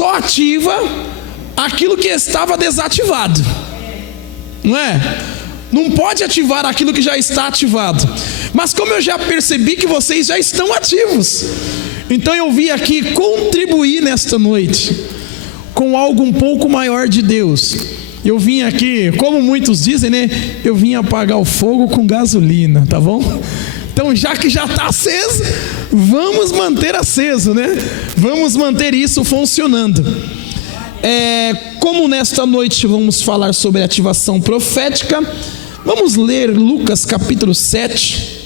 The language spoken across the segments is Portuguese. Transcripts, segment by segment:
só ativa aquilo que estava desativado, não é? Não pode ativar aquilo que já está ativado. Mas como eu já percebi que vocês já estão ativos, então eu vim aqui contribuir nesta noite com algo um pouco maior de Deus. Eu vim aqui, como muitos dizem, né? Eu vim apagar o fogo com gasolina, tá bom? Então, já que já está aceso, vamos manter aceso, né? Vamos manter isso funcionando. Como nesta noite vamos falar sobre ativação profética, vamos ler Lucas capítulo 7.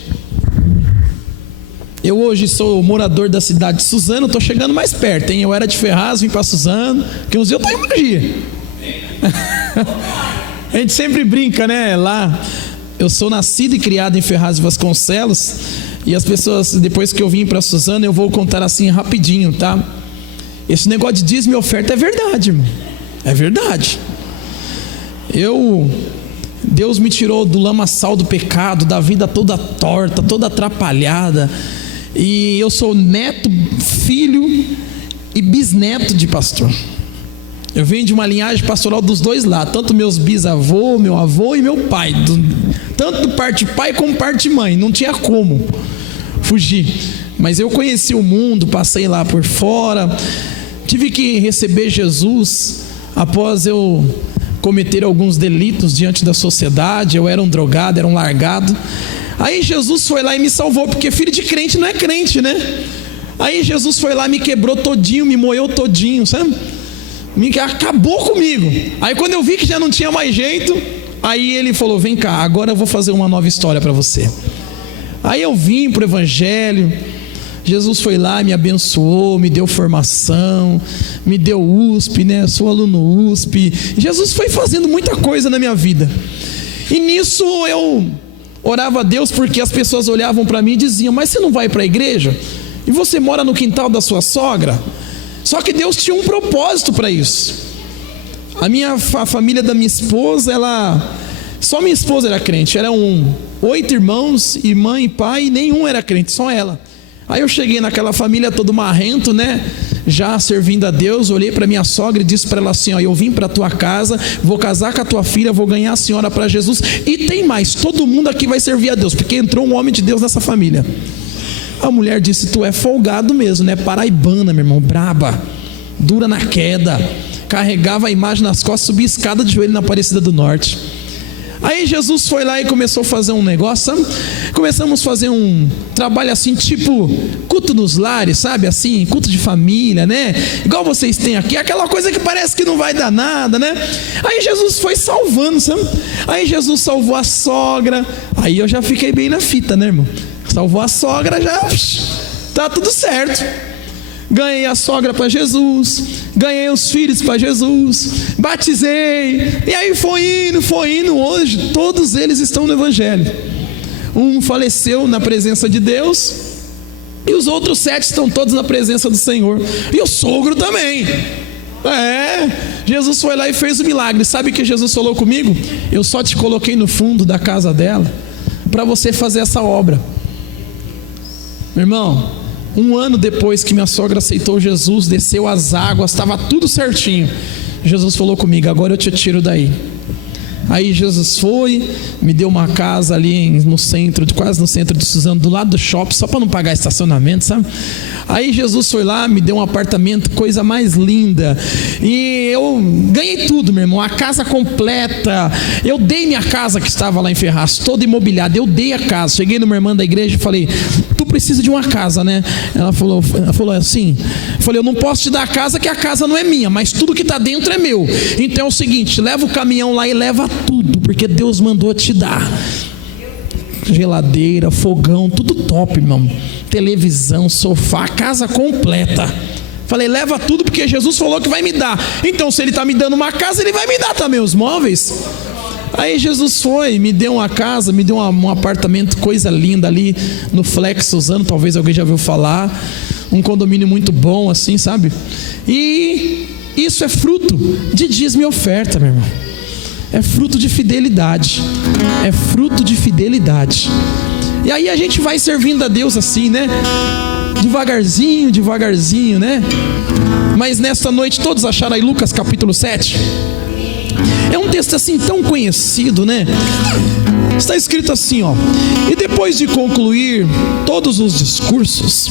Eu hoje sou morador da cidade de Suzano, estou chegando mais perto, hein? Eu era de Ferraz, vim para Suzano, que uns dias eu estou em Mogi. A gente sempre brinca, né? Lá, eu sou nascido e criado em Ferraz de Vasconcelos, e as pessoas, depois que eu vim para Suzano, eu vou contar assim rapidinho, tá? Esse negócio de dízimo e oferta é verdade, irmão. É verdade. Deus me tirou do lamaçal do pecado, da vida toda torta, toda atrapalhada, e eu sou neto, filho e bisneto de pastor. Eu venho de uma linhagem pastoral dos dois lados, tanto meus bisavô, meu avô e meu pai, tanto parte pai como parte mãe, não tinha como fugir. Mas eu conheci o mundo, passei lá por fora, tive que receber Jesus após eu cometer alguns delitos diante da sociedade. Eu era um drogado, era um largado. Aí Jesus foi lá e me salvou, porque filho de crente não é crente, né? Aí Jesus foi lá, me quebrou todinho, me moeu todinho, sabe? Acabou comigo. Aí quando eu vi que já não tinha mais jeito, aí ele falou: vem cá, agora eu vou fazer uma nova história para você. Aí eu vim para o evangelho. Jesus foi lá, me abençoou, me deu formação, me deu USP, né? Sou aluno USP. Jesus foi fazendo muita coisa na minha vida. E nisso eu orava a Deus, porque as pessoas olhavam para mim e diziam: mas você não vai para a igreja? E você mora no quintal da sua sogra? Só que Deus tinha um propósito para isso. A família da minha esposa, só minha esposa era crente. Eram 8 irmãos, e mãe e pai, e nenhum era crente, só ela. Aí eu cheguei naquela família todo marrento, né? Já servindo a Deus, olhei para minha sogra e disse para ela assim: ó, eu vim para a tua casa, vou casar com a tua filha, vou ganhar a senhora para Jesus. E tem mais, todo mundo aqui vai servir a Deus, porque entrou um homem de Deus nessa família. A mulher disse: tu é folgado mesmo, né? Paraibana, meu irmão, braba, dura na queda, carregava a imagem nas costas, subia escada de joelho na Aparecida do Norte. Aí Jesus foi lá e começou a fazer um negócio, sabe? Começamos a fazer um trabalho assim, tipo culto nos lares, sabe? Assim, culto de família, né? Igual vocês têm aqui, aquela coisa que parece que não vai dar nada, né? Aí Jesus foi salvando, sabe? Aí Jesus salvou a sogra. Aí eu já fiquei bem na fita, né, irmão? Salvou a sogra, já tá tudo certo. Ganhei a sogra para Jesus, ganhei os filhos para Jesus, batizei, e aí foi indo. Hoje todos eles estão no evangelho. Um faleceu na presença de Deus, e os outros 7 estão todos na presença do Senhor. E o sogro também. Jesus foi lá e fez o milagre. Sabe o que Jesus falou comigo? Eu só te coloquei no fundo da casa dela para você fazer essa obra. Meu irmão, 1 ano depois que minha sogra aceitou Jesus, desceu as águas, estava tudo certinho. Jesus falou comigo: agora eu te tiro daí. Aí Jesus foi, me deu uma casa ali no centro, quase no centro de Suzano, do lado do shopping, só para não pagar estacionamento, sabe? Aí Jesus foi lá, me deu um apartamento, coisa mais linda, e eu ganhei tudo, meu irmão, a casa completa. Eu dei minha casa que estava lá em Ferraz, toda imobiliada, eu dei a casa. Cheguei numa irmã da igreja e falei: tu precisa de uma casa, né? Ela falou assim, eu falei: eu não posso te dar a casa, que a casa não é minha, mas tudo que está dentro é meu. Então é o seguinte, leva o caminhão lá e leva tudo, porque Deus mandou te dar. Geladeira, fogão, tudo top, irmão. Televisão, sofá, casa completa. Falei: leva tudo, porque Jesus falou que vai me dar. Então se ele está me dando uma casa, ele vai me dar também os móveis. Aí Jesus foi, me deu uma casa, me deu um apartamento, coisa linda ali no Flex Suzano, talvez alguém já ouviu falar. Um condomínio muito bom assim, sabe? E isso é fruto de dízimo e oferta, meu irmão. É fruto de fidelidade. É fruto de fidelidade. E aí a gente vai servindo a Deus assim, né? Devagarzinho, né? mas nesta noite todos acharam aí Lucas capítulo 7? É um texto assim tão conhecido, né? Está escrito assim, ó: e depois de concluir todos os discursos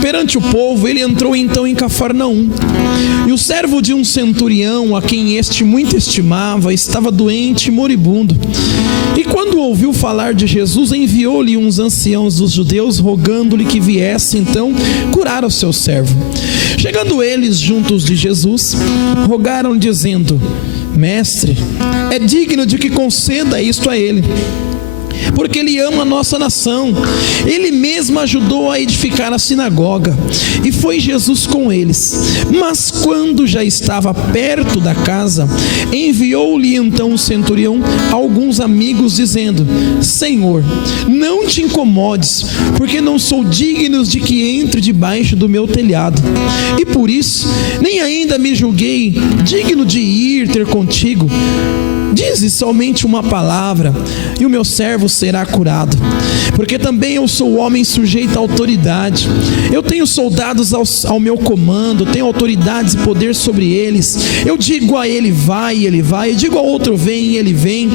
perante o povo, ele entrou então em Cafarnaum. E o servo de um centurião, a quem este muito estimava, estava doente e moribundo. E quando ouviu falar de Jesus, enviou-lhe uns anciãos dos judeus, rogando-lhe que viesse então curar o seu servo. Chegando eles juntos de Jesus, rogaram dizendo: Mestre, é digno de que conceda isto a ele, porque ele ama a nossa nação. Ele mesmo ajudou a edificar a sinagoga. E foi Jesus com eles. Mas quando já estava perto da casa, enviou-lhe então o centurião alguns amigos, dizendo: Senhor, não te incomodes, porque não sou digno de que entre debaixo do meu telhado. E por isso, nem ainda me julguei digno de ir ter contigo. Dize somente uma palavra, e o meu servo será curado. Porque também eu sou homem sujeito à autoridade. Eu tenho soldados ao meu comando, tenho autoridades e poder sobre eles. Eu digo a ele vai, e ele vai. Eu digo ao outro vem, e ele vem.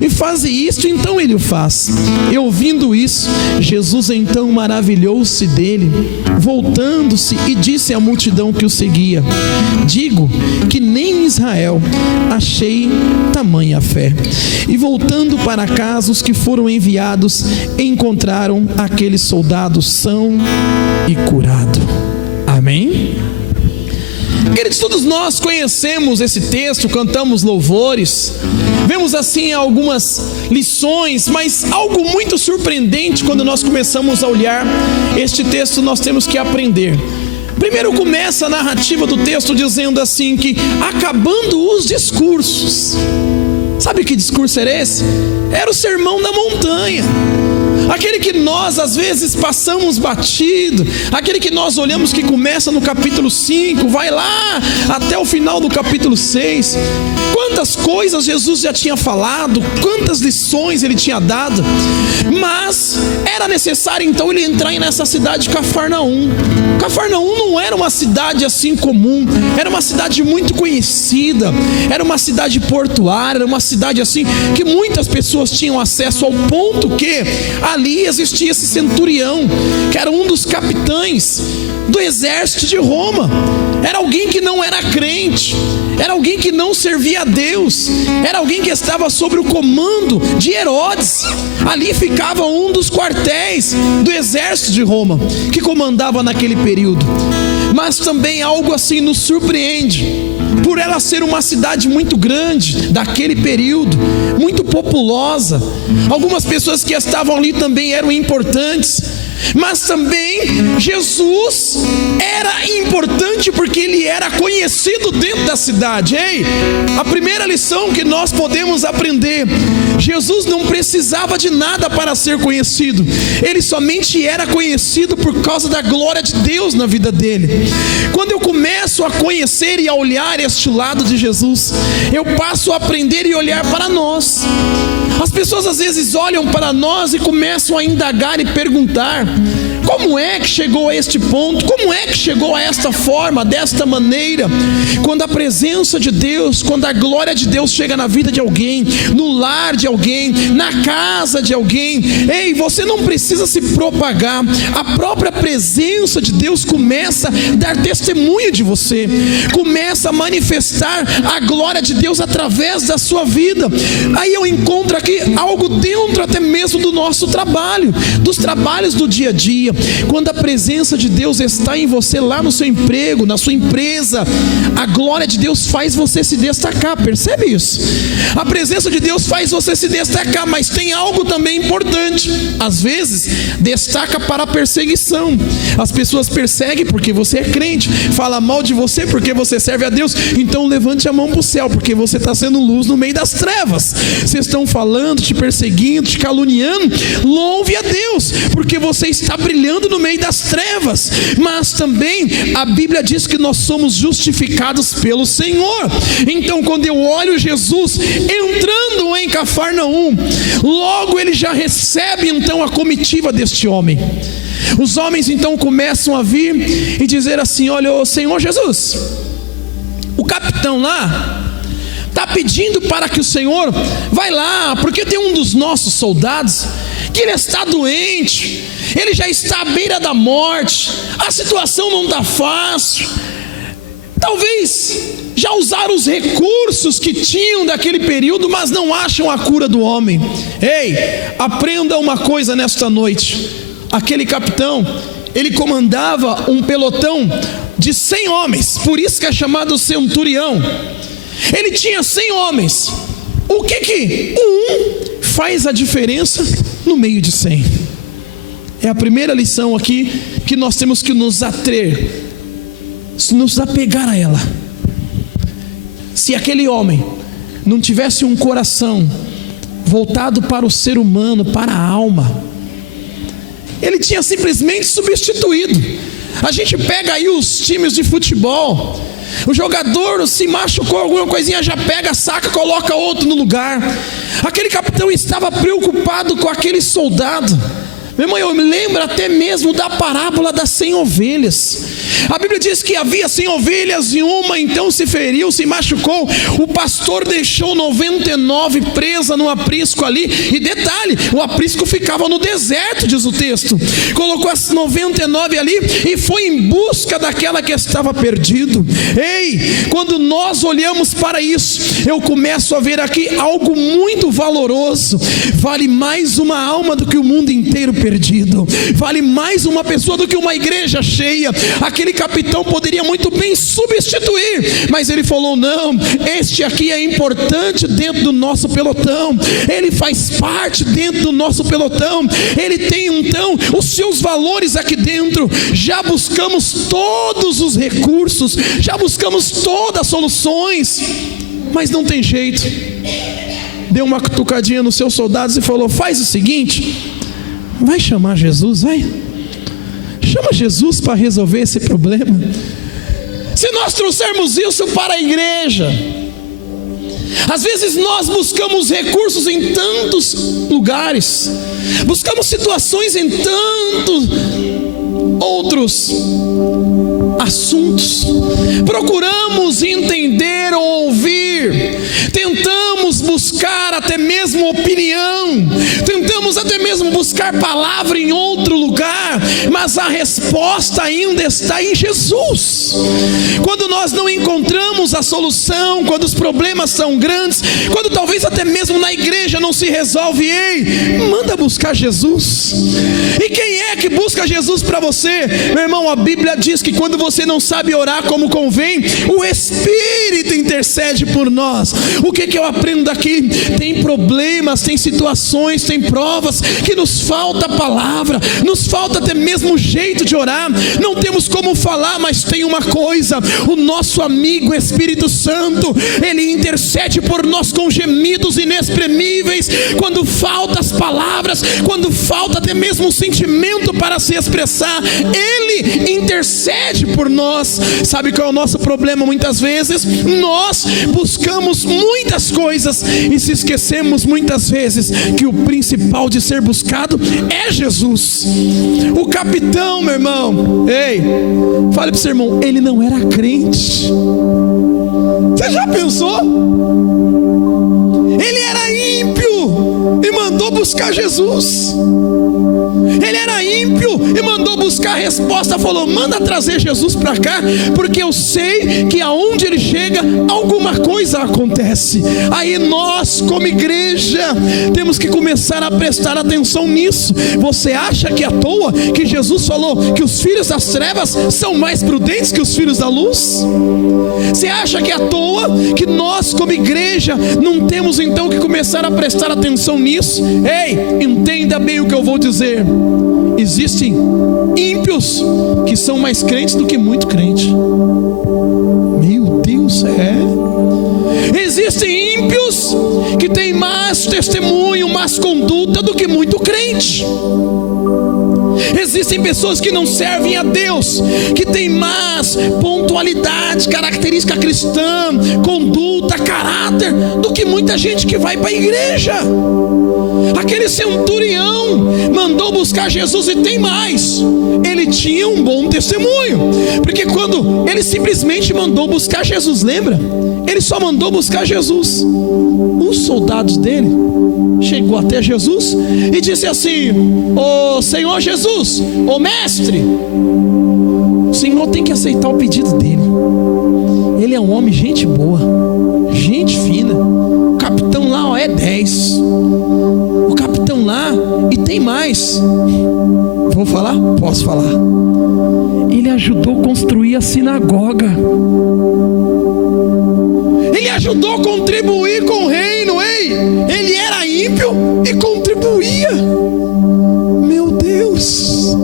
E faze isto, então ele o faz. E ouvindo isso, Jesus então maravilhou-se dele, voltando-se e disse à multidão que o seguia: digo que nem em Israel achei tamanha fé. E voltando para casa, os que foram enviados encontraram aquele soldado são e curado. Amém? Queridos, todos nós conhecemos esse texto, cantamos louvores, vemos assim algumas lições, mas algo muito surpreendente quando nós começamos a olhar este texto, nós temos que aprender. Primeiro começa a narrativa do texto dizendo assim que acabando os discursos. Sabe que discurso era esse? Era o sermão da montanha. Aquele que nós às vezes passamos batido, aquele que nós olhamos que começa no capítulo 5, vai lá até o final do capítulo 6. Quantas coisas Jesus já tinha falado, quantas lições ele tinha dado, mas era necessário então ele entrar nessa cidade de Cafarnaum. Cafarnaum não era uma cidade assim comum, era uma cidade muito conhecida, era uma cidade portuária, era uma cidade assim que muitas pessoas tinham acesso, ao ponto que ali existia esse centurião, que era um dos capitães do exército de Roma. Era alguém que não era crente, era alguém que não servia a Deus, era alguém que estava sob o comando de Herodes. Ali ficava um dos quartéis do exército de Roma, que comandava naquele período. Mas também algo assim nos surpreende, por ela ser uma cidade muito grande daquele período, muito populosa. Algumas pessoas que estavam ali também eram importantes, mas também Jesus era importante porque ele era conhecido dentro da cidade. Ei, a primeira lição que nós podemos aprender: Jesus não precisava de nada para ser conhecido, ele somente era conhecido por causa da glória de Deus na vida dele. Quando eu começo a conhecer e a olhar este lado de Jesus, eu passo a aprender e olhar para nós. As pessoas às vezes olham para nós e começam a indagar e perguntar: como é que chegou a este ponto? Como é que chegou a esta forma, desta maneira? Quando a presença de Deus, quando a glória de Deus chega na vida de alguém, no lar de alguém, na casa de alguém, ei, você não precisa se propagar, a própria presença de Deus começa a dar testemunho de você, começa a manifestar a glória de Deus através da sua vida. Aí eu encontro aqui algo dentro até mesmo do nosso trabalho, dos trabalhos do dia a dia. Quando a presença de Deus está em você, lá no seu emprego, na sua empresa, a glória de Deus faz você se destacar. Percebe isso? A presença de Deus faz você se destacar, mas tem algo também importante. Às vezes destaca para a perseguição. As pessoas perseguem porque você é crente, fala mal de você porque você serve a Deus. Então levante a mão para o céu, porque você está sendo luz no meio das trevas. Vocês estão falando, te perseguindo, te caluniando, louve a Deus, porque você está brilhando no meio das trevas. Mas também a Bíblia diz que nós somos justificados pelo Senhor. Então quando eu olho Jesus entrando em Cafarnaum, logo ele já recebe então a comitiva deste homem. Os homens então começam a vir e dizer assim: olha, ô Senhor Jesus, o capitão lá está pedindo para que o Senhor vai lá, porque tem um dos nossos soldados que ele está doente, ele já está à beira da morte, a situação não está fácil. Talvez já usaram os recursos que tinham daquele período, mas não acham a cura do homem. Ei, aprenda uma coisa nesta noite. Aquele capitão, ele comandava um pelotão de 100 homens, por isso que é chamado centurião. Ele tinha 100 homens. O que um faz a diferença no meio de 100? É a primeira lição aqui que nós temos que nos apegar a ela. Se aquele homem não tivesse um coração voltado para o ser humano, para a alma, ele tinha simplesmente substituído. A gente pega aí os times de futebol, o jogador se machucou alguma coisinha, já pega, saca, coloca outro no lugar. Aquele capitão estava preocupado com aquele soldado. Meu irmão, eu me lembro até mesmo da parábola das 100 ovelhas. A Bíblia diz que havia 100 ovelhas e uma então se feriu, se machucou. O pastor deixou 99 presa no aprisco ali. E detalhe, o aprisco ficava no deserto, diz o texto. Colocou as 99 ali e foi em busca daquela que estava perdido. Ei, quando nós olhamos para isso, eu começo a ver aqui algo muito valoroso. Vale mais uma alma do que o mundo inteiro perdido. Vale mais uma pessoa do que uma igreja cheia. Aquele capitão poderia muito bem substituir, mas ele falou: não, este aqui é importante dentro do nosso pelotão, ele faz parte dentro do nosso pelotão, ele tem então os seus valores aqui dentro. Já buscamos todos os recursos, já buscamos todas as soluções, mas não tem jeito. Deu uma cutucadinha nos seus soldados e falou: faz o seguinte, vai chamar Jesus, vai. Chama Jesus para resolver esse problema. Se nós trouxermos isso para a igreja, às vezes nós buscamos recursos em tantos lugares, buscamos situações em tantos outros assuntos, procuramos entender ou ouvir, tentamos buscar até mesmo opinião, tentamos até mesmo buscar palavra em outro lugar, mas a resposta ainda está em Jesus. Quando nós não encontramos a solução, quando os problemas são grandes, quando talvez até mesmo na igreja não se resolve, ei, manda buscar Jesus. E quem é que busca Jesus para você? Meu irmão, a Bíblia diz que quando você não sabe orar como convém, o Espírito intercede por nós. O que eu aprendo daqui? Tem problemas, tem situações, tem provas que nos falta palavra, nos falta até mesmo jeito de orar, não temos como falar, mas tem uma coisa: o nosso amigo Espírito Santo, ele intercede por nós com gemidos inexprimíveis. Quando faltam as palavras, quando falta até mesmo um sentimento para se expressar, ele intercede por nós. Sabe qual é o nosso problema? Muitas vezes nós buscamos muitas coisas e se esquecemos muitas vezes que o principal de ser buscado é Jesus. O capitão, meu irmão, ei, fale para o seu irmão, ele não era crente. Você já pensou? Ele era ímpio e mandou buscar Jesus. Ele era ímpio e mandou buscar a resposta. Falou: manda trazer Jesus para cá, porque eu sei que aonde ele chega, alguma coisa acontece. Aí nós, como igreja, temos que começar a prestar atenção nisso. Você acha que é à toa que Jesus falou que os filhos das trevas são mais prudentes que os filhos da luz? Você acha que é à toa que nós, como igreja, não temos então que começar a prestar atenção nisso? Ei, entenda bem o que eu vou dizer. Existem ímpios que são mais crentes do que muito crente. Meu Deus, Existem ímpios que têm mais testemunho, mais conduta do que muito crente. Existem pessoas que não servem a Deus, que têm más pontualidade, característica cristã, conduta, caráter, do que muita gente que vai para a igreja. Aquele centurião mandou buscar Jesus, e tem mais, ele tinha um bom testemunho, porque quando ele simplesmente mandou buscar Jesus, lembra? Ele só mandou buscar Jesus. Os soldados dele chegou até Jesus e disse assim: ô Senhor Jesus, ô mestre, o Senhor tem que aceitar o pedido dele. Ele é um homem gente boa, gente fina. O capitão lá, ó, é 10. O capitão lá, e tem mais. Vou falar? Posso falar. Ele ajudou a construir a sinagoga. Ele ajudou a contribuir com o reino, ei. Ele era ímpio e contribuía. Meu Deus.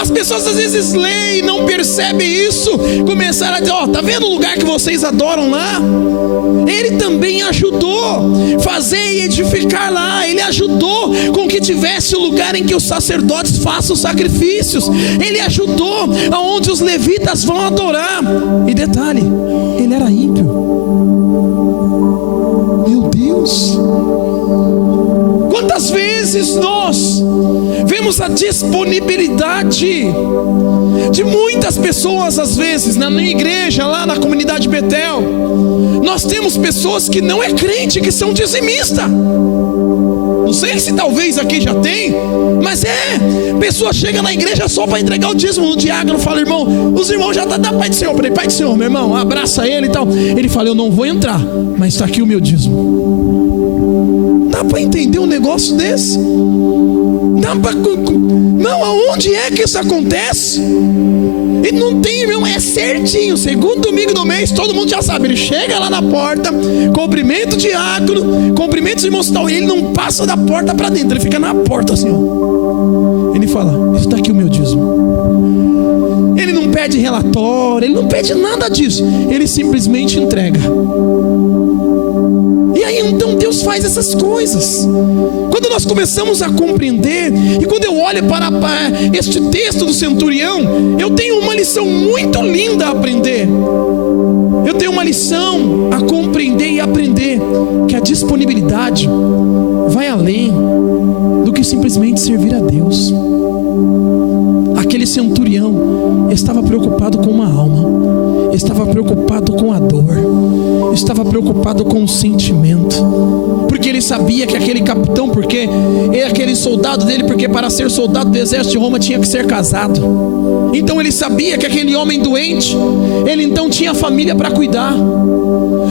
As pessoas às vezes leem e não percebem isso. Começaram a dizer: ó, tá vendo o lugar que vocês adoram lá? Ele também ajudou fazer e edificar lá. Ele ajudou com que tivesse o lugar em que os sacerdotes façam sacrifícios. Ele ajudou aonde os levitas vão adorar. E detalhe, ele era ímpio. Meu Deus. Quantas vezes nós vemos a disponibilidade de muitas pessoas, às vezes na minha igreja, lá na comunidade Betel, nós temos pessoas que não é crente, que são dizimistas. Não sei se talvez aqui já tem, mas pessoa chega na igreja só para entregar o dízimo. O diácono fala: irmão, os irmãos já dá Pai do Senhor. Falei: Pai do Senhor, meu irmão, abraça ele e tal. Ele fala: eu não vou entrar, mas está aqui o meu dízimo. Dá para entender um negócio desse? Dá para... Não, aonde é que isso acontece? E não tem, irmão, é certinho. Segundo domingo do mês, todo mundo já sabe. Ele chega lá na porta, cumprimenta o diácono, cumprimenta os irmãos e tal. E ele não passa da porta para dentro, ele fica na porta assim, ó. Ele fala: está aqui o meu dízimo. Ele não pede relatório, ele não pede nada disso. Ele simplesmente entrega. E aí então Deus faz essas coisas. Quando nós começamos a compreender, e quando eu olho para este texto do centurião, eu tenho uma lição muito linda a aprender. Eu tenho uma lição a compreender e aprender, que a disponibilidade vai além do que simplesmente servir a Deus. Aquele centurião estava preocupado com uma alma, estava preocupado com a dor, estava preocupado com o sentimento, porque ele sabia que aquele capitão, porque aquele soldado dele, porque para ser soldado do exército de Roma tinha que ser casado. Então ele sabia que aquele homem doente, ele então tinha família para cuidar.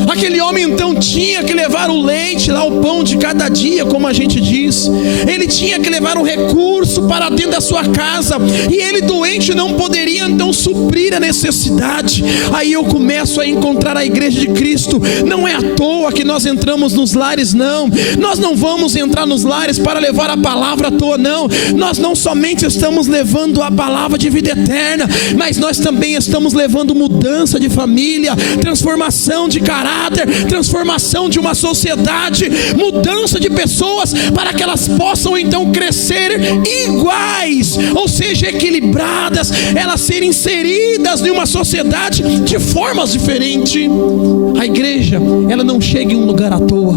Aquele homem então tinha que levar o leite lá, o pão de cada dia, como a gente diz. Ele tinha que levar um recurso para dentro da sua casa, e ele doente não poderia então suprir a necessidade. Aí eu começo a encontrar a igreja de Cristo. Não é à toa que nós entramos nos lares, não. Nós não vamos entrar nos lares para levar a palavra à toa, não. Nós não somente estamos levando a palavra de vida eterna, mas nós também estamos levando mudança de família, transformação de caráter, transformação de uma sociedade, mudança de pessoas, para que elas possam então crescer iguais, ou seja, equilibradas, elas serem inseridas em uma sociedade de formas diferentes. A igreja, ela não chega em um lugar à toa.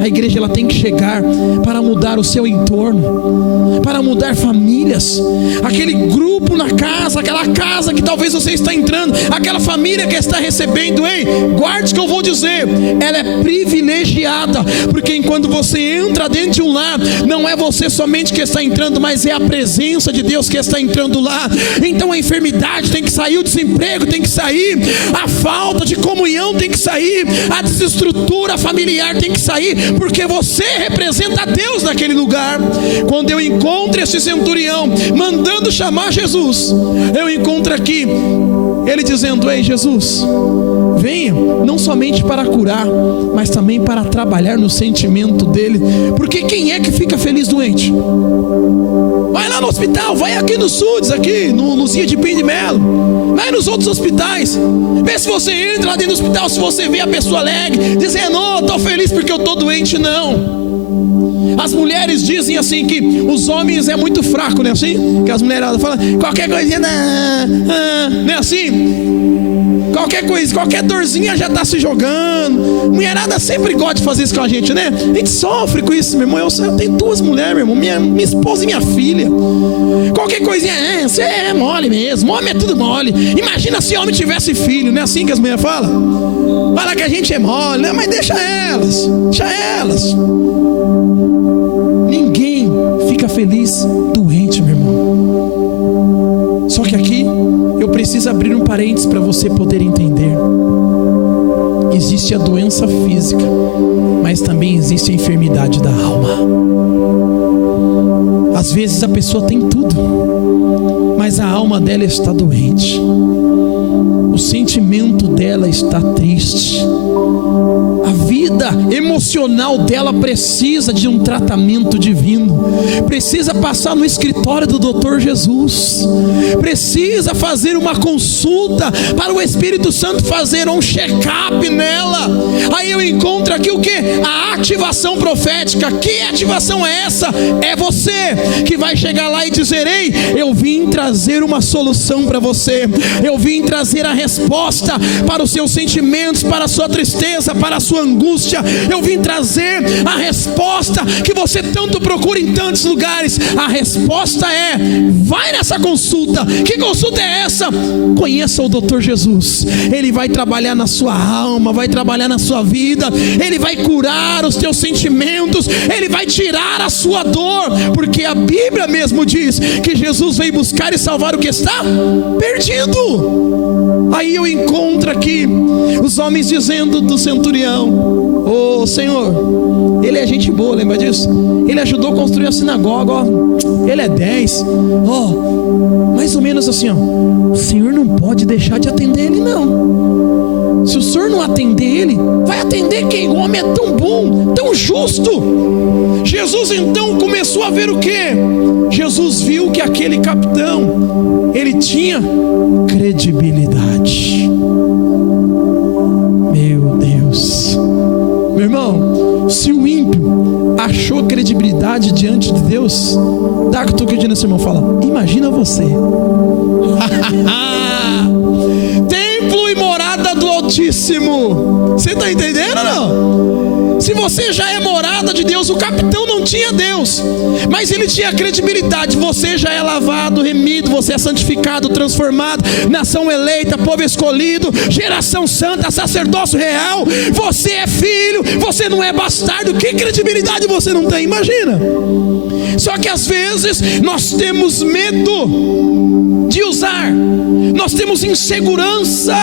A igreja, ela tem que chegar para mudar o seu entorno, para mudar famílias. Aquele grupo na casa, aquela casa que talvez você está entrando, aquela família que está recebendo, ei, guarde o que eu vou dizer, ela é privilegiada, porque enquanto você entra dentro de um lar, não é você somente que está entrando, mas é a presença de Deus que está entrando lá. Então a enfermidade tem que sair, o desemprego tem que sair, a falta de comunhão tem que sair, a desestrutura familiar tem que sair, porque você representa Deus naquele lugar. Quando eu encontro esse centurião mandando chamar Jesus, eu encontro aqui ele dizendo: ei, Jesus, venha, não somente para curar, mas também para trabalhar no sentimento dele. Porque quem é que fica feliz doente? Vai lá no hospital, vai aqui no SUDES, aqui no Cia de Pinho de Melo, vai nos outros hospitais, vê se você entra lá dentro do hospital, se você vê a pessoa alegre, dizendo: oh, estou feliz porque eu estou doente. Não. As mulheres dizem assim que os homens é muito fraco, não é assim? Que as mulheradas falam, qualquer coisinha, não é assim? Qualquer coisa, qualquer dorzinha já está se jogando. Mulherada sempre gosta de fazer isso com a gente, né? A gente sofre com isso, meu irmão. Eu tenho 2 mulheres, meu irmão, minha esposa e minha filha. Qualquer coisinha, você é mole mesmo. Homem é tudo mole. Imagina se homem tivesse filho, não é assim que as mulheres falam? Fala que a gente é mole, né? Mas deixa elas. Ninguém fica feliz doente, meu irmão. Só que aqui eu preciso abrir um parênteses para você poder entender. Existe a doença física, mas também existe a enfermidade da alma. Às vezes a pessoa tem tudo, mas a alma dela está doente. O sentimento dela está triste. A vida emocional dela precisa de um tratamento divino. Precisa passar no escritório do Dr. Jesus. Precisa fazer uma consulta para o Espírito Santo fazer um check-up nela. Aí eu encontro aqui o que? A ativação profética. Que ativação é essa? É você que vai chegar lá e dizer: ei, eu vim trazer uma solução para você. Eu vim trazer a resposta para os seus sentimentos, para a sua tristeza, para a sua angústia. Eu vim trazer a resposta que você tanto procura em tantos lugares. A resposta é: vai nessa consulta. Que consulta é essa? Conheça o Dr. Jesus. Ele vai trabalhar na sua alma, vai trabalhar na sua vida. Ele vai curar os teus sentimentos. Ele vai tirar a sua dor, porque a Bíblia mesmo diz que Jesus veio buscar e salvar o que está perdido. Aí eu encontro aqui os homens dizendo do centurião: ô Senhor, ele é gente boa, lembra disso? Ele ajudou a construir a sinagoga, ó. Ele é 10, ó. Mais ou menos assim, ó. O Senhor não pode deixar de atender ele, não. Se o Senhor não atender ele, vai atender quem? O homem é tão bom, tão justo. Jesus então começou a ver o quê? Jesus viu que aquele capitão, ele tinha credibilidade. Meu Deus. Meu irmão, se o ímpio achou credibilidade diante de Deus, dá que tu que diz nesse irmão, fala: imagina você. Templo e morada do Altíssimo. Você está entendendo ou não? Se você já é morada de Deus, o capitão não tinha Deus, mas ele tinha credibilidade. Você já é lavado, remido, você é santificado, transformado, nação eleita, povo escolhido, geração santa, sacerdócio real. Você é filho, você não é bastardo. Que credibilidade você não tem? Imagina. Só que às vezes nós temos medo de usar, nós temos insegurança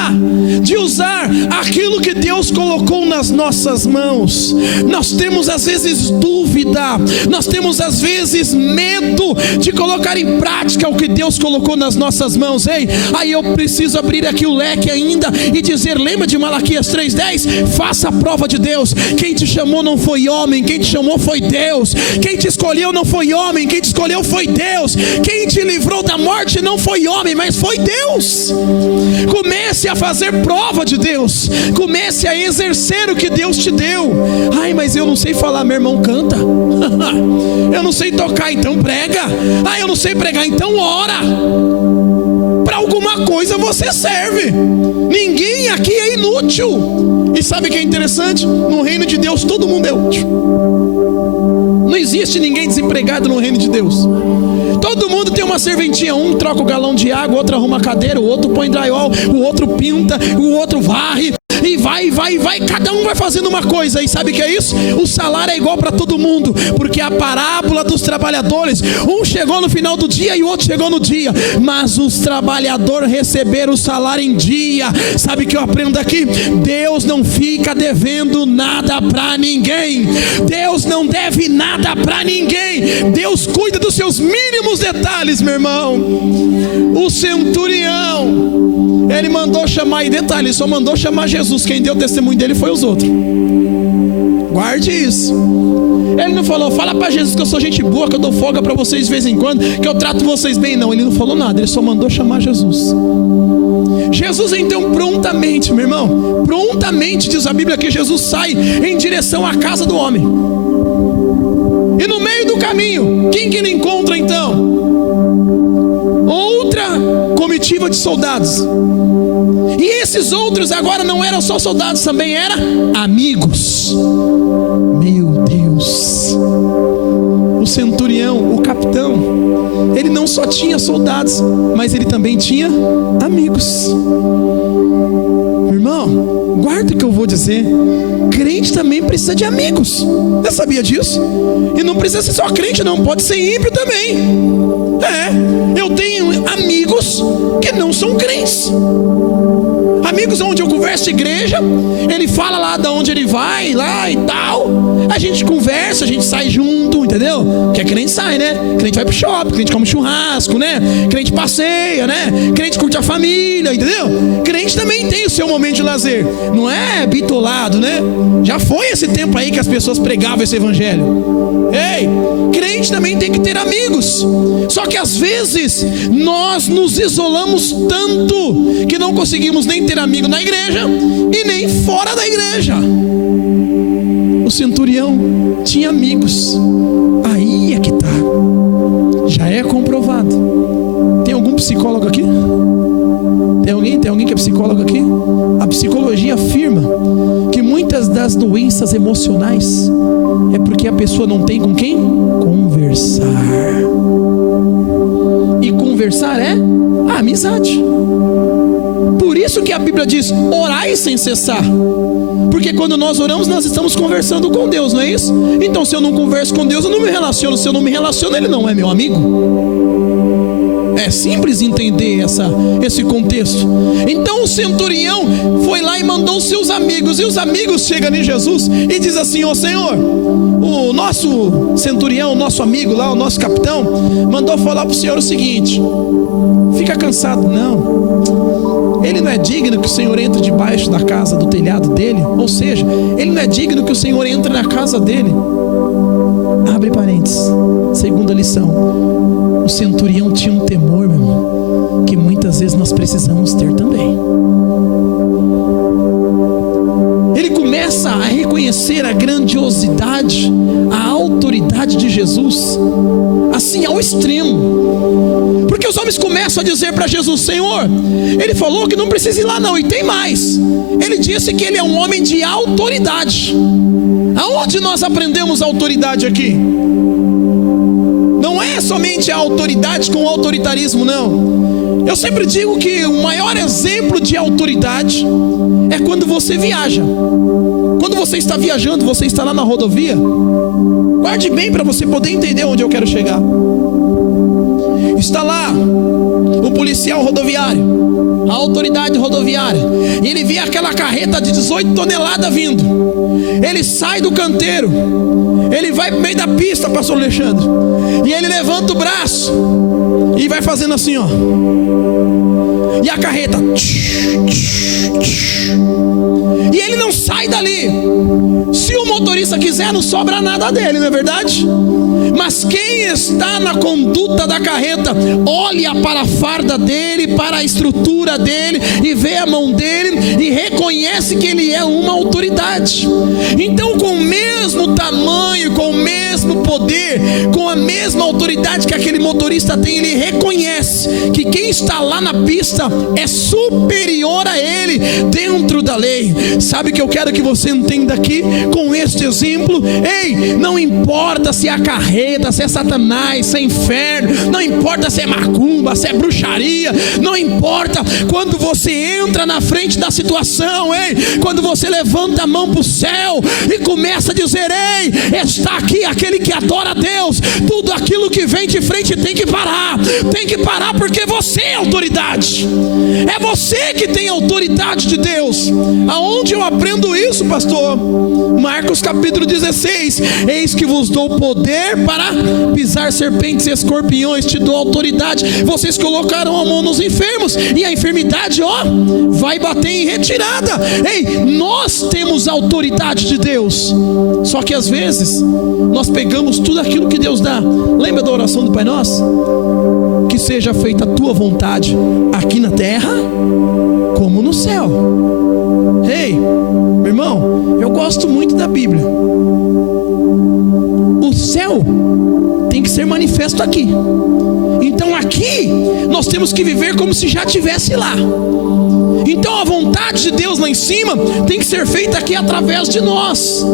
de usar aquilo que Deus colocou nas nossas mãos. Nós temos às vezes dúvida, nós temos às vezes medo de colocar em prática o que Deus colocou nas nossas mãos. Ei, aí eu preciso abrir aqui o leque ainda e dizer: lembra de Malaquias 3:10? Faça a prova de Deus. Quem te chamou não foi homem, quem te chamou foi Deus. Quem te escolheu não foi homem, quem te escolheu foi Deus. Quem te livrou da morte não foi homem, mas foi Deus. Comece a fazer prova de Deus, comece a exercer o que Deus te deu. Ai, mas eu não sei falar. Meu irmão, canta. Eu não sei tocar, então prega. Ah, eu não sei pregar, então ora. Para alguma coisa você serve. Ninguém aqui é inútil. E sabe o que é interessante? No reino de Deus todo mundo é útil. Não existe ninguém desempregado no reino de Deus. Todo mundo tem uma serventia. Um troca o galão de água, o outro arruma a cadeira, o outro põe drywall, o outro pinta, o outro varre. E vai, cada um vai fazendo uma coisa. E sabe o que é isso? O salário é igual para todo mundo, porque a parábola dos trabalhadores, um chegou no final do dia e o outro chegou no dia, mas os trabalhadores receberam o salário em dia. Sabe o que eu aprendo aqui? Deus não fica devendo nada para ninguém. Deus não deve nada para ninguém. Deus cuida dos seus mínimos detalhes, meu irmão. O centurião, ele mandou chamar, e detalhe, ele só mandou chamar Jesus. Quem deu testemunho dele foi os outros. Guarde isso. Ele não falou: fala para Jesus que eu sou gente boa, que eu dou folga para vocês de vez em quando, que eu trato vocês bem. Não, ele não falou nada, ele só mandou chamar Jesus. Jesus então prontamente, meu irmão, prontamente diz a Bíblia que Jesus sai em direção à casa do homem. E no meio do caminho, quem que ele encontra então? Outra comitiva de soldados. E esses outros agora não eram só soldados, também eram amigos. Meu Deus. O centurião, o capitão, ele não só tinha soldados, mas ele também tinha amigos. Irmão, guarda o que eu vou dizer. Crente também precisa de amigos. Você sabia disso? E não precisa ser só crente não, pode ser ímpio também. Eu tenho amigos que não são crentes. Amigos onde eu converso igreja, ele fala lá de onde ele vai, lá e tal. A gente conversa, a gente sai junto, entendeu? Porque crente sai, né? Crente vai pro shopping, crente come churrasco, né? Crente passeia, né? Crente curte a família, entendeu? Crente também tem o seu momento de lazer. Não é bitolado, né? Já foi esse tempo aí que as pessoas pregavam esse evangelho. Ei, crente também tem que ter amigos. Só que às vezes nós nos isolamos tanto que não conseguimos nem ter amigo na igreja e nem fora da igreja. O centurião tinha amigos. Aí é que tá. Já é comprovado. Tem algum psicólogo aqui? Tem alguém que é psicólogo aqui? A psicologia afirma que muitas das doenças emocionais é porque a pessoa não tem com quem conversar. E conversar é a amizade. Por isso que a Bíblia diz: orai sem cessar. Porque quando nós oramos, nós estamos conversando com Deus, não é isso? Então se eu não converso com Deus, eu não me relaciono. Se eu não me relaciono, Ele não é meu amigo. É simples entender esse contexto. Então o centurião foi lá e mandou os seus amigos. E os amigos chegam em Jesus e dizem assim: ó Senhor, o nosso centurião, o nosso amigo lá, o nosso capitão, mandou falar para o Senhor o seguinte: fica cansado não. Ele não é digno que o Senhor entre debaixo da casa, do telhado dele. Ou seja, ele não é digno que o Senhor entre na casa dele. Abre parênteses. Segunda lição. O centurião tinha um temor, meu irmão, que muitas vezes nós precisamos ter também. Ele começa a reconhecer a grandiosidade, a autoridade de Jesus, assim ao extremo. Porque os homens começam a dizer para Jesus: Senhor, Ele falou que não precisa ir lá não, e tem mais. Ele disse que Ele é um homem de autoridade. Aonde nós aprendemos a autoridade aqui? Não é somente a autoridade com o autoritarismo, não. Eu sempre digo que o maior exemplo de autoridade é quando você viaja. Quando você está viajando, você está lá na rodovia. Guarde bem para você poder entender onde eu quero chegar. Está lá o policial rodoviário, a autoridade rodoviária, e ele vê aquela carreta de 18 toneladas vindo. Ele sai do canteiro, ele vai pro meio da pista, pastor Alexandre, e ele levanta o braço e vai fazendo assim, ó. E a carreta, e ele não sai dali. Se o motorista quiser, não sobra nada dele, não é verdade? Mas quem está na conduta da carreta olha para a farda dele, para a estrutura dele, e vê a mão dele e reconhece que ele é uma autoridade. Então, com o mesmo tamanho, com o mesmo poder, com a mesma autoridade que aquele motorista tem, ele reconhece que quem está lá na pista é superior a ele dentro da lei. Sabe o que eu quero que você entenda aqui com este exemplo? Ei, não importa se é a carreta, se é Satanás, se é inferno, não importa se é macumba, se é bruxaria, não importa. Quando você entra na frente da situação, ei, quando você levanta a mão para o céu e começa a dizer: ei, está aqui aquele que adora a Deus, tudo aquilo que vem de frente tem que parar, porque você é autoridade, é você que tem autoridade de Deus. Aonde eu aprendo isso, pastor? Marcos capítulo 16: eis que vos dou poder para pisar serpentes e escorpiões, te dou autoridade. Vocês colocaram a mão nos enfermos e a enfermidade, ó, vai bater em retirada. Ei, nós temos a autoridade de Deus. Só que às vezes nós pegamos tudo aquilo que Deus dá. Lembra da oração do Pai Nosso? Que seja feita a tua vontade aqui na terra como no céu. Ei, meu irmão, eu gosto muito da Bíblia. O céu ser manifesto aqui. Então aqui nós temos que viver como se já estivesse lá. Então a vontade de Deus lá em cima tem que ser feita aqui através de nós.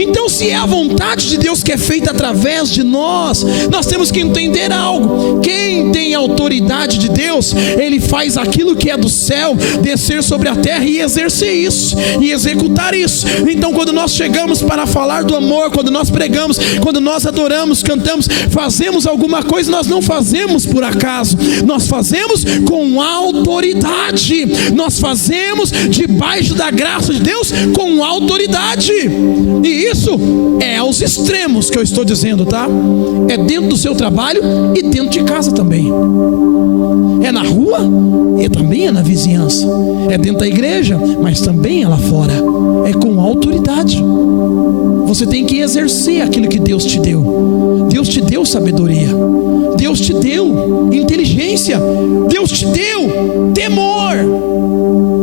Então se é a vontade de Deus que é feita através de nós, nós temos que entender algo. Quem tem autoridade de Deus, ele faz aquilo que é do céu descer sobre a terra e exercer isso, e executar isso. Então quando nós chegamos para falar do amor, quando nós pregamos, quando nós adoramos, cantamos, fazemos alguma coisa, nós não fazemos por acaso, nós fazemos com autoridade, nós fazemos debaixo da graça de Deus com autoridade. E isso é aos extremos que eu estou dizendo, tá? É dentro do seu trabalho e dentro de casa também. É na rua e também é na vizinhança. É dentro da igreja, mas também é lá fora. É com autoridade. Você tem que exercer aquilo que Deus te deu. Deus te deu sabedoria, Deus te deu inteligência, Deus te deu temor,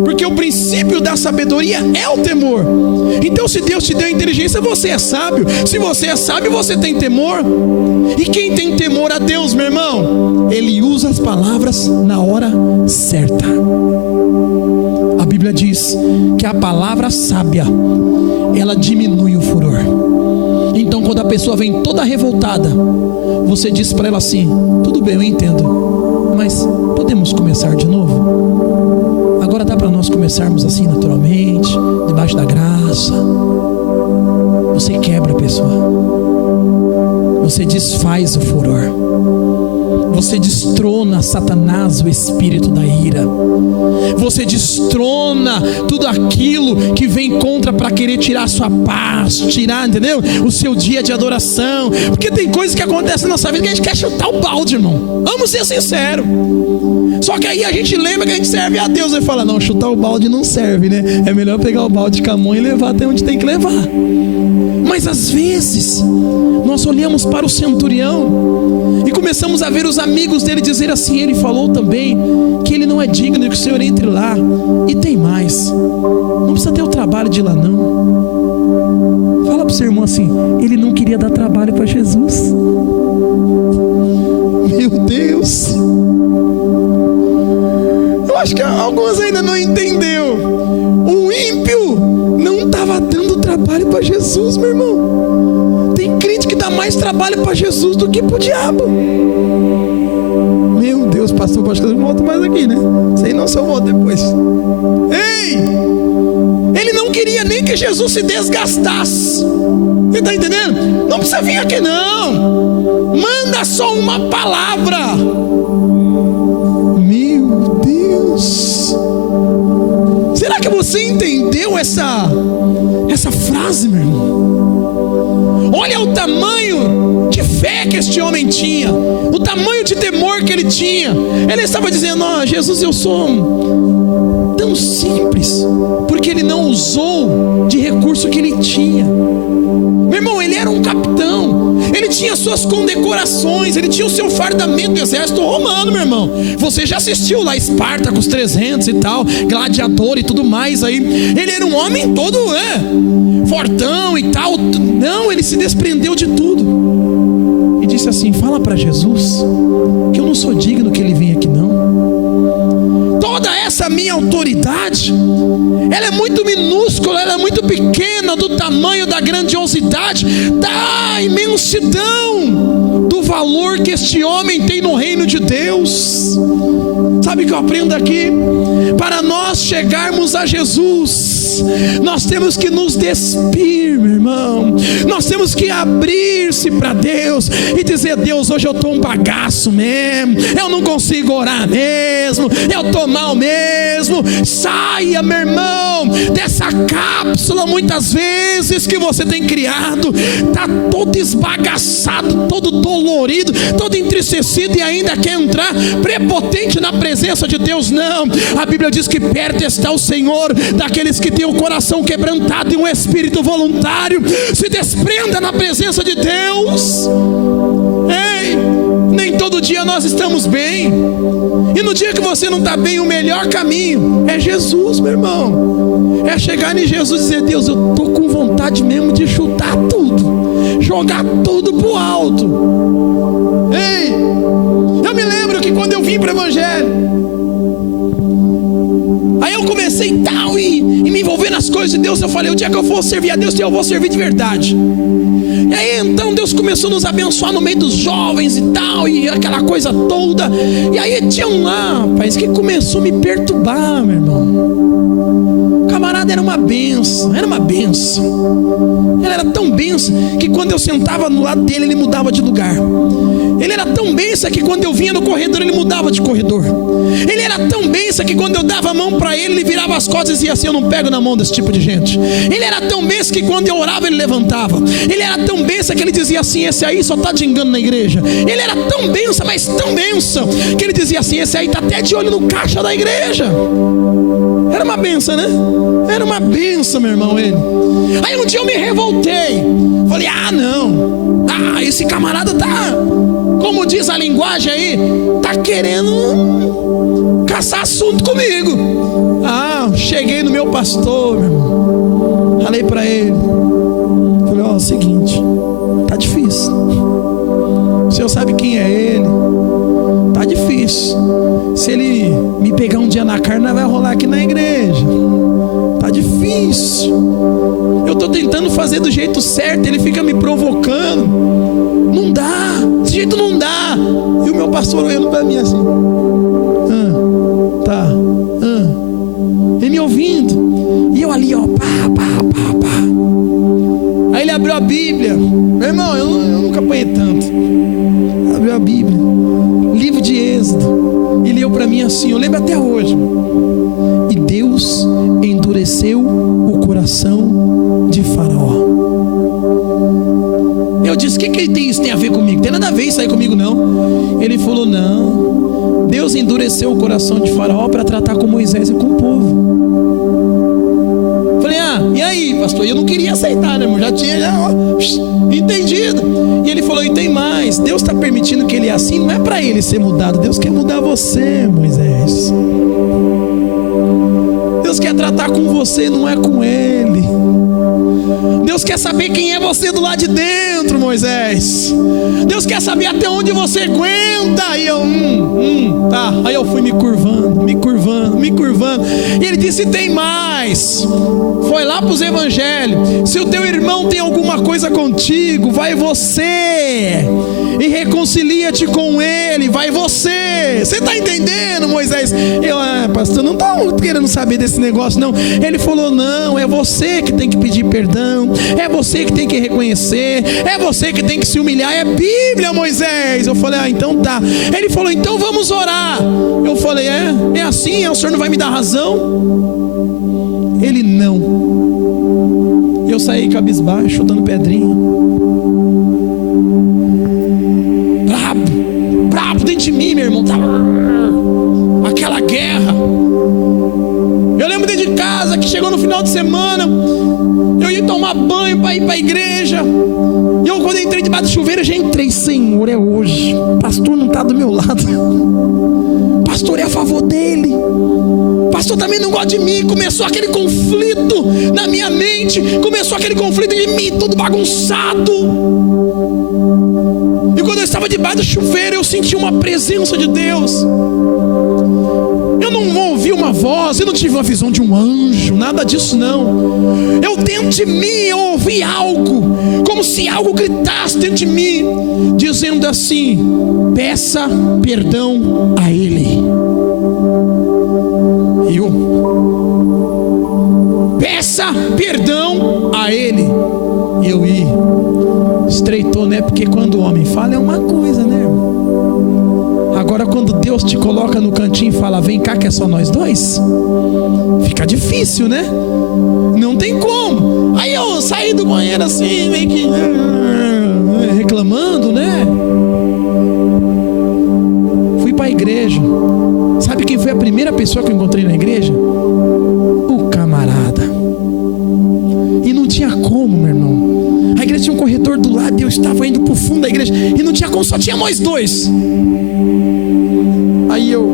porque o princípio da sabedoria é o temor. Então se Deus te deu inteligência, você é sábio. Se você é sábio, você tem temor. E quem tem temor a Deus, meu irmão, ele usa as palavras na hora certa. A Bíblia diz que a palavra sábia, ela diminui o furor. Então quando a pessoa vem toda revoltada, você diz para ela assim: tudo bem, eu entendo, mas podemos começar de novo? Agora dá para nós começarmos assim naturalmente, debaixo da graça. Você quebra a pessoa, você desfaz o furor, você destrona Satanás, o espírito da ira. Você destrona tudo aquilo que vem contra para querer tirar a sua paz, tirar, entendeu? O seu dia de adoração. Porque tem coisas que acontecem na nossa vida que a gente quer chutar o balde, irmão. Vamos ser sinceros. Só que aí a gente lembra que a gente serve a Deus e fala: não, chutar o balde não serve, né? É melhor pegar o balde com a mão e levar até onde tem que levar. Mas às vezes nós olhamos para o centurião e começamos a ver os amigos dele dizer assim: ele falou também que ele não é digno que o Senhor entre lá. E tem mais, não precisa ter o trabalho de ir lá não. Fala para o seu irmão assim: ele não queria dar trabalho para Jesus. Meu Deus, eu acho que alguns ainda não entendeu. O ímpio não estava dando trabalho para Jesus, meu irmão. Tem crente que dá mais trabalho para Jesus do que para o diabo. Meu Deus, pastor, acho que eu não volto mais aqui, né? Sei não se eu volto depois. Ei! Ele não queria nem que Jesus se desgastasse. Você está entendendo? Não precisa vir aqui não. Manda só uma palavra. Meu Deus. Será que você entendeu essa frase, meu irmão? Olha o tamanho de fé que este homem tinha, o tamanho de temor que ele tinha. Ele estava dizendo: ó, Jesus, eu sou tão simples, porque ele não usou de recurso que ele tinha. Meu irmão, ele era um capitão, ele tinha suas condecorações, ele tinha o seu fardamento do exército romano, meu irmão. Você já assistiu lá Espartacus 300 e tal, gladiador e tudo mais aí. Ele era um homem todo fortão e tal. Não, ele se desprendeu de tudo e disse assim: fala para Jesus que eu não sou digno que ele venha aqui não. Toda essa minha autoridade, ela é muito minúscula, ela é muito pequena do tamanho da grandiosidade, da imensidão do valor que este homem tem no reino de Deus. Sabe o que eu aprendo aqui? Para nós chegarmos a Jesus, nós temos que nos despir, meu irmão. Nós temos que abrir-se para Deus e dizer: Deus, hoje eu estou um bagaço mesmo, eu não consigo orar mesmo, eu estou mal mesmo. Saia, meu irmão, dessa cápsula muitas vezes que você tem criado. Está todo esbagaçado, todo dolorido, todo entristecido e ainda quer entrar prepotente na presença de Deus. Não, a Bíblia diz que perto está o Senhor daqueles que têm o coração quebrantado e um espírito voluntário. Se desprenda na presença de Deus. Ei, nem todo dia nós estamos bem, e no dia que você não está bem, o melhor caminho é Jesus, meu irmão. É chegar em Jesus e dizer: Deus, eu estou com vontade mesmo de chutar tudo, jogar tudo pro alto. Ei, eu me lembro que quando eu vim para o Evangelho, aí eu comecei tal e me envolver nas coisas de Deus. Eu falei, o dia que eu for servir a Deus, eu vou servir de verdade. E aí então Deus começou a nos abençoar no meio dos jovens e tal, e aquela coisa toda. E aí tinha um lá, rapaz, que começou a me perturbar, meu irmão. O camarada era uma benção, era uma benção. Ele era tão benção que quando eu sentava no lado dele, ele mudava de lugar. Ele era tão benção que quando eu vinha no corredor, ele mudava de corredor. Ele era tão benção que quando eu dava a mão para ele, ele virava as costas e dizia assim: eu não pego na mão desse tipo de gente. Ele era tão benção que quando eu orava, ele levantava. Ele era tão benção que ele dizia assim: esse aí só está de engano na igreja. Ele era tão benção, mas tão benção, que ele dizia assim: esse aí está até de olho no caixa da igreja. Era uma benção, né? Era uma benção, meu irmão, ele. Aí um dia eu me revoltei. Falei, não. Esse camarada tá, como diz a linguagem aí, tá querendo caçar assunto comigo. Cheguei no meu pastor, meu irmão. Falei pra ele. Falei, é o seguinte, tá difícil. O senhor sabe quem é ele? Tá difícil. Se ele me pegar um dia na carne, vai rolar aqui na igreja. Tá difícil. Eu tô tentando fazer do jeito certo, ele fica me provocando. Não dá, desse jeito não dá. E o meu pastor olhando pra mim assim, e me ouvindo. E eu ali, ó, pá. Aí ele abriu a Bíblia. Meu irmão, eu nunca apanhei tanto. Abriu a Bíblia, livro de Êxodo, e leu pra mim assim, eu lembro até hoje. E Deus endureceu o coração de Faraó. Eu disse, o que isso tem a ver comigo? Tem nada a ver isso aí comigo, não. Ele falou, não, Deus endureceu o coração de Faraó para tratar com Moisés e com o povo. Falei, e aí, pastor? Eu não queria aceitar, né, irmão? Já tinha entendido. E ele falou, e tem mais, Deus está permitindo que ele é assim, não é para ele ser mudado, Deus quer mudar você, Moisés. Deus quer tratar com você, não é com ele. Deus quer saber quem é você do lado de dentro, Moisés. Deus quer saber até onde você aguenta. E eu, tá. Aí eu fui me curvando. E ele disse, tem mais. Foi lá para os evangelhos. Se o teu irmão tem alguma coisa contigo, vai você e reconcilia-te com ele. Vai você. Você está entendendo, Moisés? Eu, pastor, não está querendo saber desse negócio, não. Ele falou, não, é você que tem que pedir perdão, é você que tem que reconhecer, é você que tem que se humilhar. É Bíblia, Moisés. Eu falei, então tá. Ele falou, então vamos orar. Eu falei, é assim? O senhor não vai me dar razão? Ele, não. Eu saí cabisbaixo, dando pedrinha. Brabo dentro de mim, meu irmão. Aquela guerra. Eu lembro dentro de casa que chegou no final de semana, eu ia tomar banho para ir para a igreja. E eu, quando entrei debaixo do chuveiro, eu já entrei, Senhor, é hoje. Pastor não está do meu lado. Pastor é a favor dele. Pastor também não gosta de mim. Começou aquele conflito na minha mente. Começou aquele conflito de mim, tudo bagunçado. E quando eu estava debaixo do chuveiro, eu senti uma presença de Deus. Eu não ouvi uma voz, eu não tive uma visão de um anjo, nada disso não. Eu dentro de mim, eu ouvi algo, como se algo gritasse dentro de mim, dizendo assim: peça perdão a ele. Peça perdão a ele. Eu estreitou, né? Porque quando o homem fala é uma coisa, né? Agora quando Deus te coloca no cantinho e fala, vem cá que é só nós dois, fica difícil, né? Não tem como. Aí eu saí do banheiro assim, meio que reclamando, né? Fui para a igreja. Sabe quem foi a primeira pessoa que eu encontrei na igreja? O camarada. E não tinha como, meu irmão. A igreja tinha um corredor do lado e eu estava indo para o fundo da igreja e não tinha como, só tinha nós dois. Aí eu,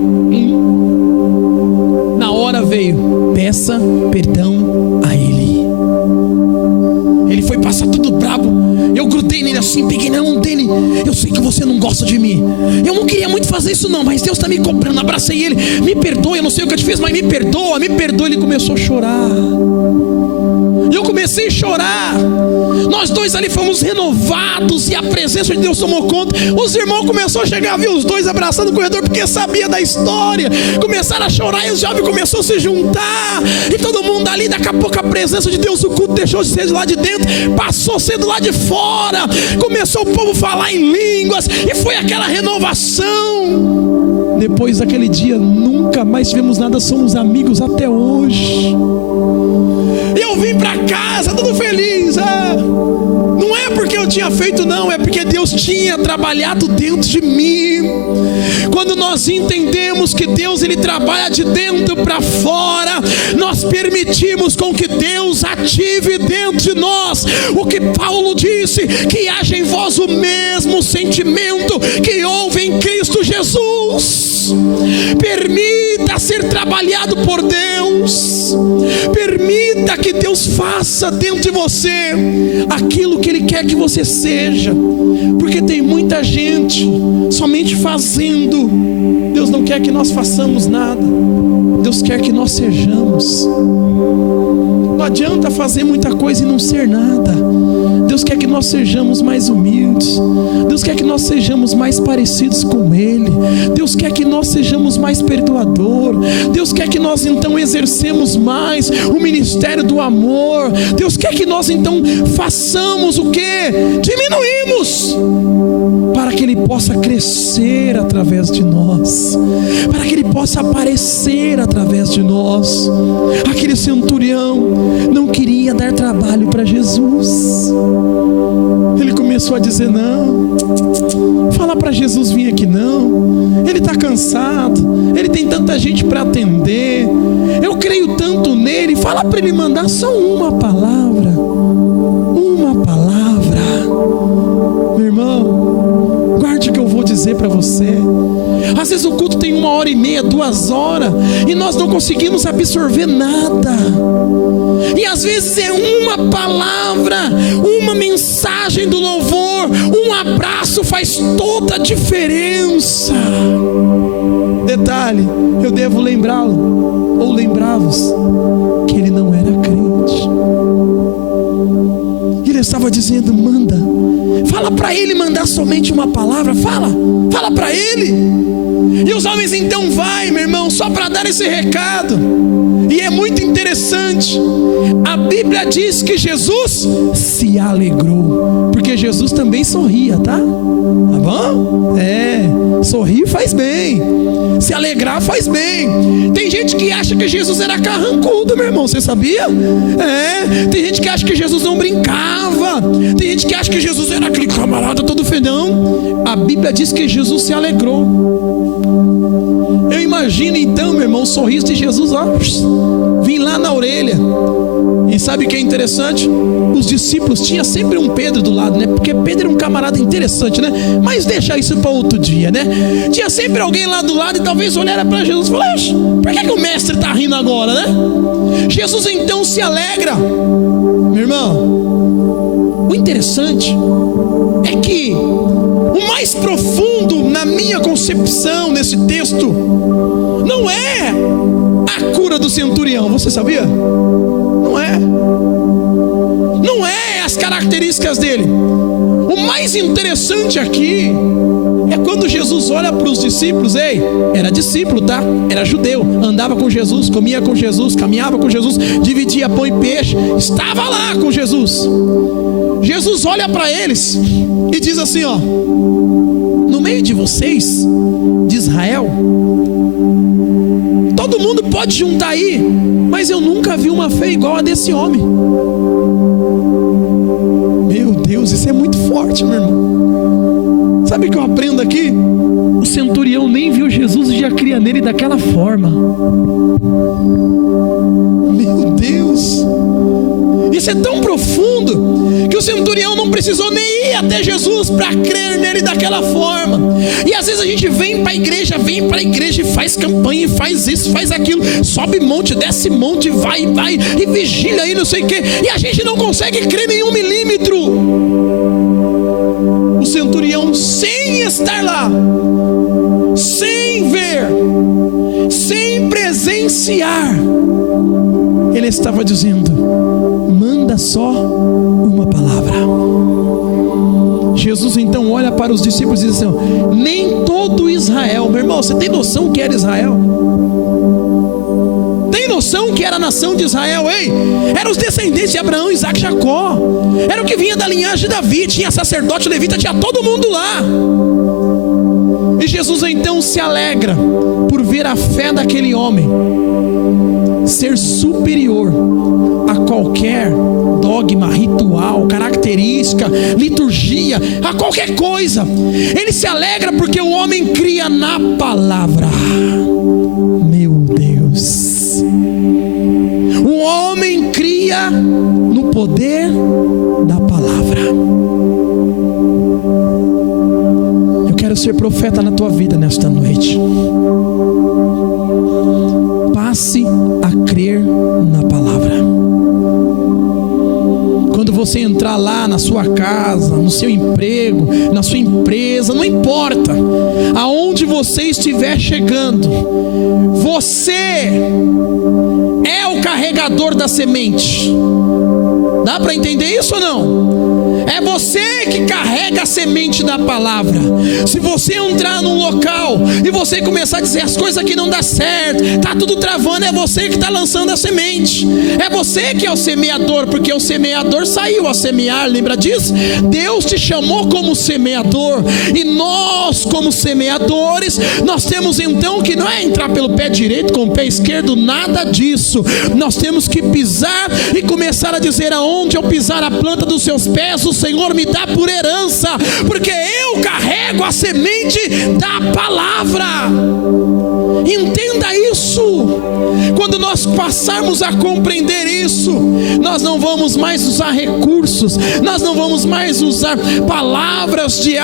na hora veio, peça perdão a ele. Ele foi passar tudo brabo. Eu grudei grudei nele assim, peguei na mão dele. Eu sei que você não gosta de mim. Eu não queria muito fazer isso não, mas Deus está me cobrando. Abracei ele, me perdoa, eu não sei o que eu te fiz, mas me perdoa, me perdoa. Ele começou a chorar. E eu comecei a chorar. Nós dois ali fomos renovados e a presença de Deus tomou conta. Os irmãos começaram a chegar, viu os dois abraçando no corredor, porque sabia da história. Começaram a chorar e os jovens começaram a se juntar. E todo mundo ali, daqui a pouco a presença de Deus, o culto deixou de ser de lá de dentro, passou a ser do lado de fora. Começou o povo a falar em línguas e foi aquela renovação. Depois daquele dia nunca mais tivemos nada, somos amigos até hoje. E eu vim para casa todo feliz. Não é porque eu tinha feito não, é porque Deus tinha trabalhado dentro de mim. Quando nós entendemos que Deus ele trabalha de dentro para fora, nós permitimos com que Deus ative dentro de nós o que Paulo disse, que haja em vós o mesmo sentimento que houve em Cristo Jesus. Permita ser trabalhado por Deus. Permita que Deus faça dentro de você aquilo que Ele quer que você seja. Porque tem muita gente somente fazendo. Deus não quer que nós façamos nada. Deus quer que nós sejamos. Não adianta fazer muita coisa e não ser nada. Deus quer que nós sejamos mais humildes. Deus quer que nós sejamos mais parecidos com Ele. Deus quer que nós sejamos mais perdoador. Deus quer que nós então exercemos mais o ministério do amor. Deus quer que nós então façamos o quê? Diminuímos, para que Ele possa crescer através de nós, para que Ele possa aparecer através de nós. Aquele centurião não queria dar trabalho para Jesus. Ele começou a dizer: não, fala para Jesus vir aqui não, Ele está cansado, Ele tem tanta gente para atender, eu creio tanto nele, fala para Ele mandar só uma palavra. Meu irmão, guarde o que eu vou dizer para você. Às vezes o culto tem 1h30, 2 horas, e nós não conseguimos absorver nada. E às vezes é uma palavra, uma mensagem do louvor, um abraço faz toda a diferença. Detalhe, eu devo lembrá-lo, ou lembrá-vos, que ele não era crente. Ele estava dizendo: manda, fala para ele mandar somente uma palavra, fala para ele. E os homens então vai, meu irmão, só para dar esse recado. E é muito interessante, a Bíblia diz que Jesus se alegrou, porque Jesus também sorria, tá bom? Sorrir faz bem, se alegrar faz bem. Tem gente que acha que Jesus era carrancudo, meu irmão, você sabia? Tem gente que acha que Jesus não brincava, tem gente que acha que Jesus era aquele camarada todo fedão. A Bíblia diz que Jesus se alegrou. Eu imagino então, meu irmão, o sorriso de Jesus, vim lá na orelha. E sabe o que é interessante? Os discípulos tinham sempre um Pedro do lado, né? Porque Pedro era um camarada interessante, né? Mas deixa isso para outro dia, né? Tinha sempre alguém lá do lado e talvez olhara para Jesus e falasse: por que o mestre está rindo agora, né? Jesus então se alegra. Meu irmão, o interessante é que o mais profundo na minha concepção nesse texto não é a cura do centurião, você sabia? Não é as características dele. O mais interessante aqui é quando Jesus olha para os discípulos. Era discípulo, tá? Era judeu, andava com Jesus, comia com Jesus, caminhava com Jesus, dividia pão e peixe, estava lá com Jesus. Jesus olha para eles e diz assim: no meio de vocês, de Israel, todo mundo pode juntar aí, mas eu nunca vi uma fé igual a desse homem. Meu Deus, isso é muito forte, meu irmão. Sabe o que eu aprendo aqui? O centurião nem viu Jesus e já cria nele daquela forma. Meu Deus, isso é tão profundo que o centurião não precisou nem ir até Jesus para crer nele daquela forma. E às vezes a gente vem para a igreja e faz campanha, e faz isso, faz aquilo, sobe monte, desce monte, vai e vigília aí, não sei o que, e a gente não consegue crer nem 1 milímetro. centurião, sem estar lá, sem ver, sem presenciar, ele estava dizendo: manda só uma palavra. Jesus então olha para os discípulos e diz assim: nem todo Israel, meu irmão, você tem noção que era Israel? Tem noção que era a nação de Israel? Ei, eram os descendentes de Abraão, Isaac e Jacó, era o que vinha da linhagem de Davi, tinha sacerdote, levita, tinha todo mundo lá. E Jesus então se alegra por ver a fé daquele homem ser superior a qualquer dogma, ritual, característica, liturgia, a qualquer coisa. Ele se alegra porque o homem cria na palavra. Meu Deus, o homem cria no poder da palavra. Eu quero ser profeta na tua vida nesta noite. Passe a crer na palavra. Quando você entrar lá na sua casa, no seu emprego, na sua empresa, não importa aonde você estiver chegando, você é o carregador da semente. Dá para entender isso ou não? É você que carrega a semente da palavra. Se você entrar num local e você começar a dizer as coisas aqui não dá certo, está tudo travando, é você que está lançando a semente. É você que é o semeador, porque o semeador saiu a semear, lembra disso? Deus te chamou como semeador, e nós como semeadores, nós temos então que não é entrar pelo pé direito com o pé esquerdo, nada disso. Nós temos que pisar e começar a dizer: aonde eu pisar a planta dos seus pés, o Senhor me dá por herança, porque eu carrego a semente da palavra. Entenda isso. Quando nós passarmos a compreender isso, nós não vamos mais usar recursos, nós não vamos mais usar palavras de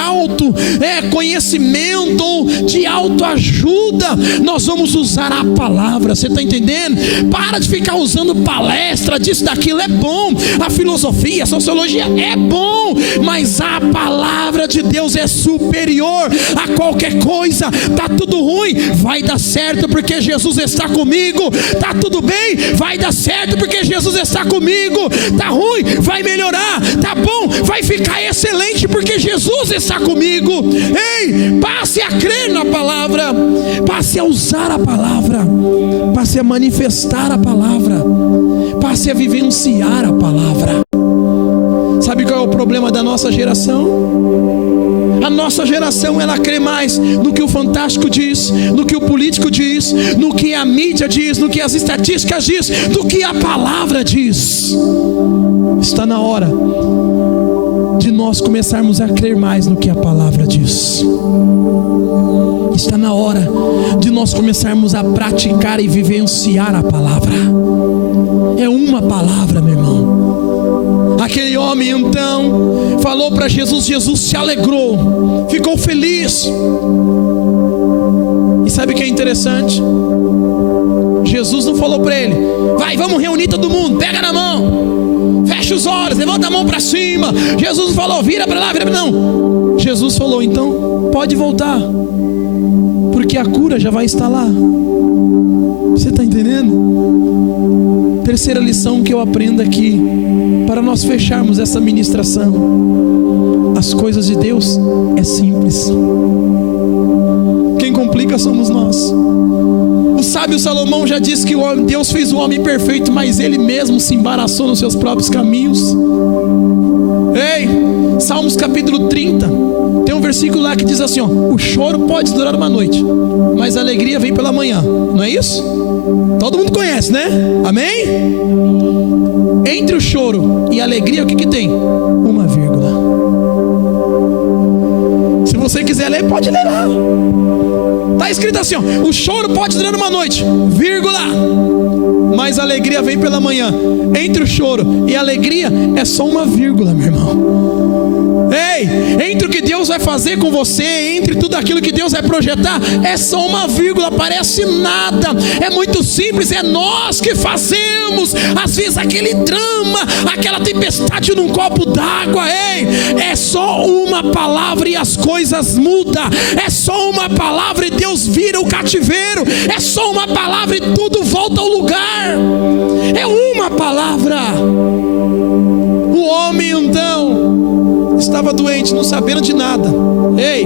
conhecimento ou de autoajuda. Nós vamos usar a palavra. Você está entendendo? Para de ficar usando palestra disso, daquilo. É bom, a filosofia, a sociologia é bom, mas a palavra de Deus é superior a qualquer coisa. Tá tudo ruim, vai dar certo porque Jesus está comigo. Tá tudo bem, vai dar certo porque Jesus está comigo. Tá ruim, vai melhorar. Tá bom, vai ficar excelente porque Jesus está comigo. Ei, passe a crer na palavra, passe a usar a palavra, passe a manifestar a palavra, passe a vivenciar a palavra. Sabe qual é o problema da nossa geração? A nossa geração, ela crê mais no que o fantástico diz, no que o político diz, no que a mídia diz, no que as estatísticas diz, do que a palavra diz. Está na hora de nós começarmos a crer mais no que a palavra diz. Está na hora de nós começarmos a praticar e vivenciar a palavra. É uma palavra, meu irmão. Aquele homem então falou para Jesus, Jesus se alegrou, ficou feliz. E sabe o que é interessante? Jesus não falou para ele: vai, vamos reunir todo mundo, pega na mão, fecha os olhos, levanta a mão para cima. Jesus não falou: vira para lá, vira para lá. Não. Jesus falou: então pode voltar, porque a cura já vai estar lá. Você está entendendo? Terceira lição que eu aprendo aqui, para nós fecharmos essa ministração: as coisas de Deus é simples. Quem complica somos nós. O sábio Salomão já disse que Deus fez o homem perfeito, mas ele mesmo se embaraçou nos seus próprios caminhos. Ei, Salmos capítulo 30, tem um versículo lá que diz assim: ó, o choro pode durar uma noite, mas a alegria vem pela manhã. Não é isso? Todo mundo conhece, né? Amém? Entre o choro e a alegria, o que tem? Uma vírgula. Se você quiser ler, pode ler lá. Está escrito assim, ó, o choro pode durar uma noite, vírgula. mas a alegria vem pela manhã. Entre o choro e a alegria é só uma vírgula, meu irmão. Ei, entre o que Deus vai fazer com você, entre tudo aquilo que Deus vai projetar, é só uma vírgula, parece nada. É muito simples, é nós que fazemos às vezes aquele drama, aquela tempestade num copo d'água. Ei, é só uma palavra e as coisas mudam. É só uma palavra e Deus vira o cativeiro. É só uma palavra e tudo volta ao lugar. É uma palavra. O homem então estava doente, não sabendo de nada. Ei,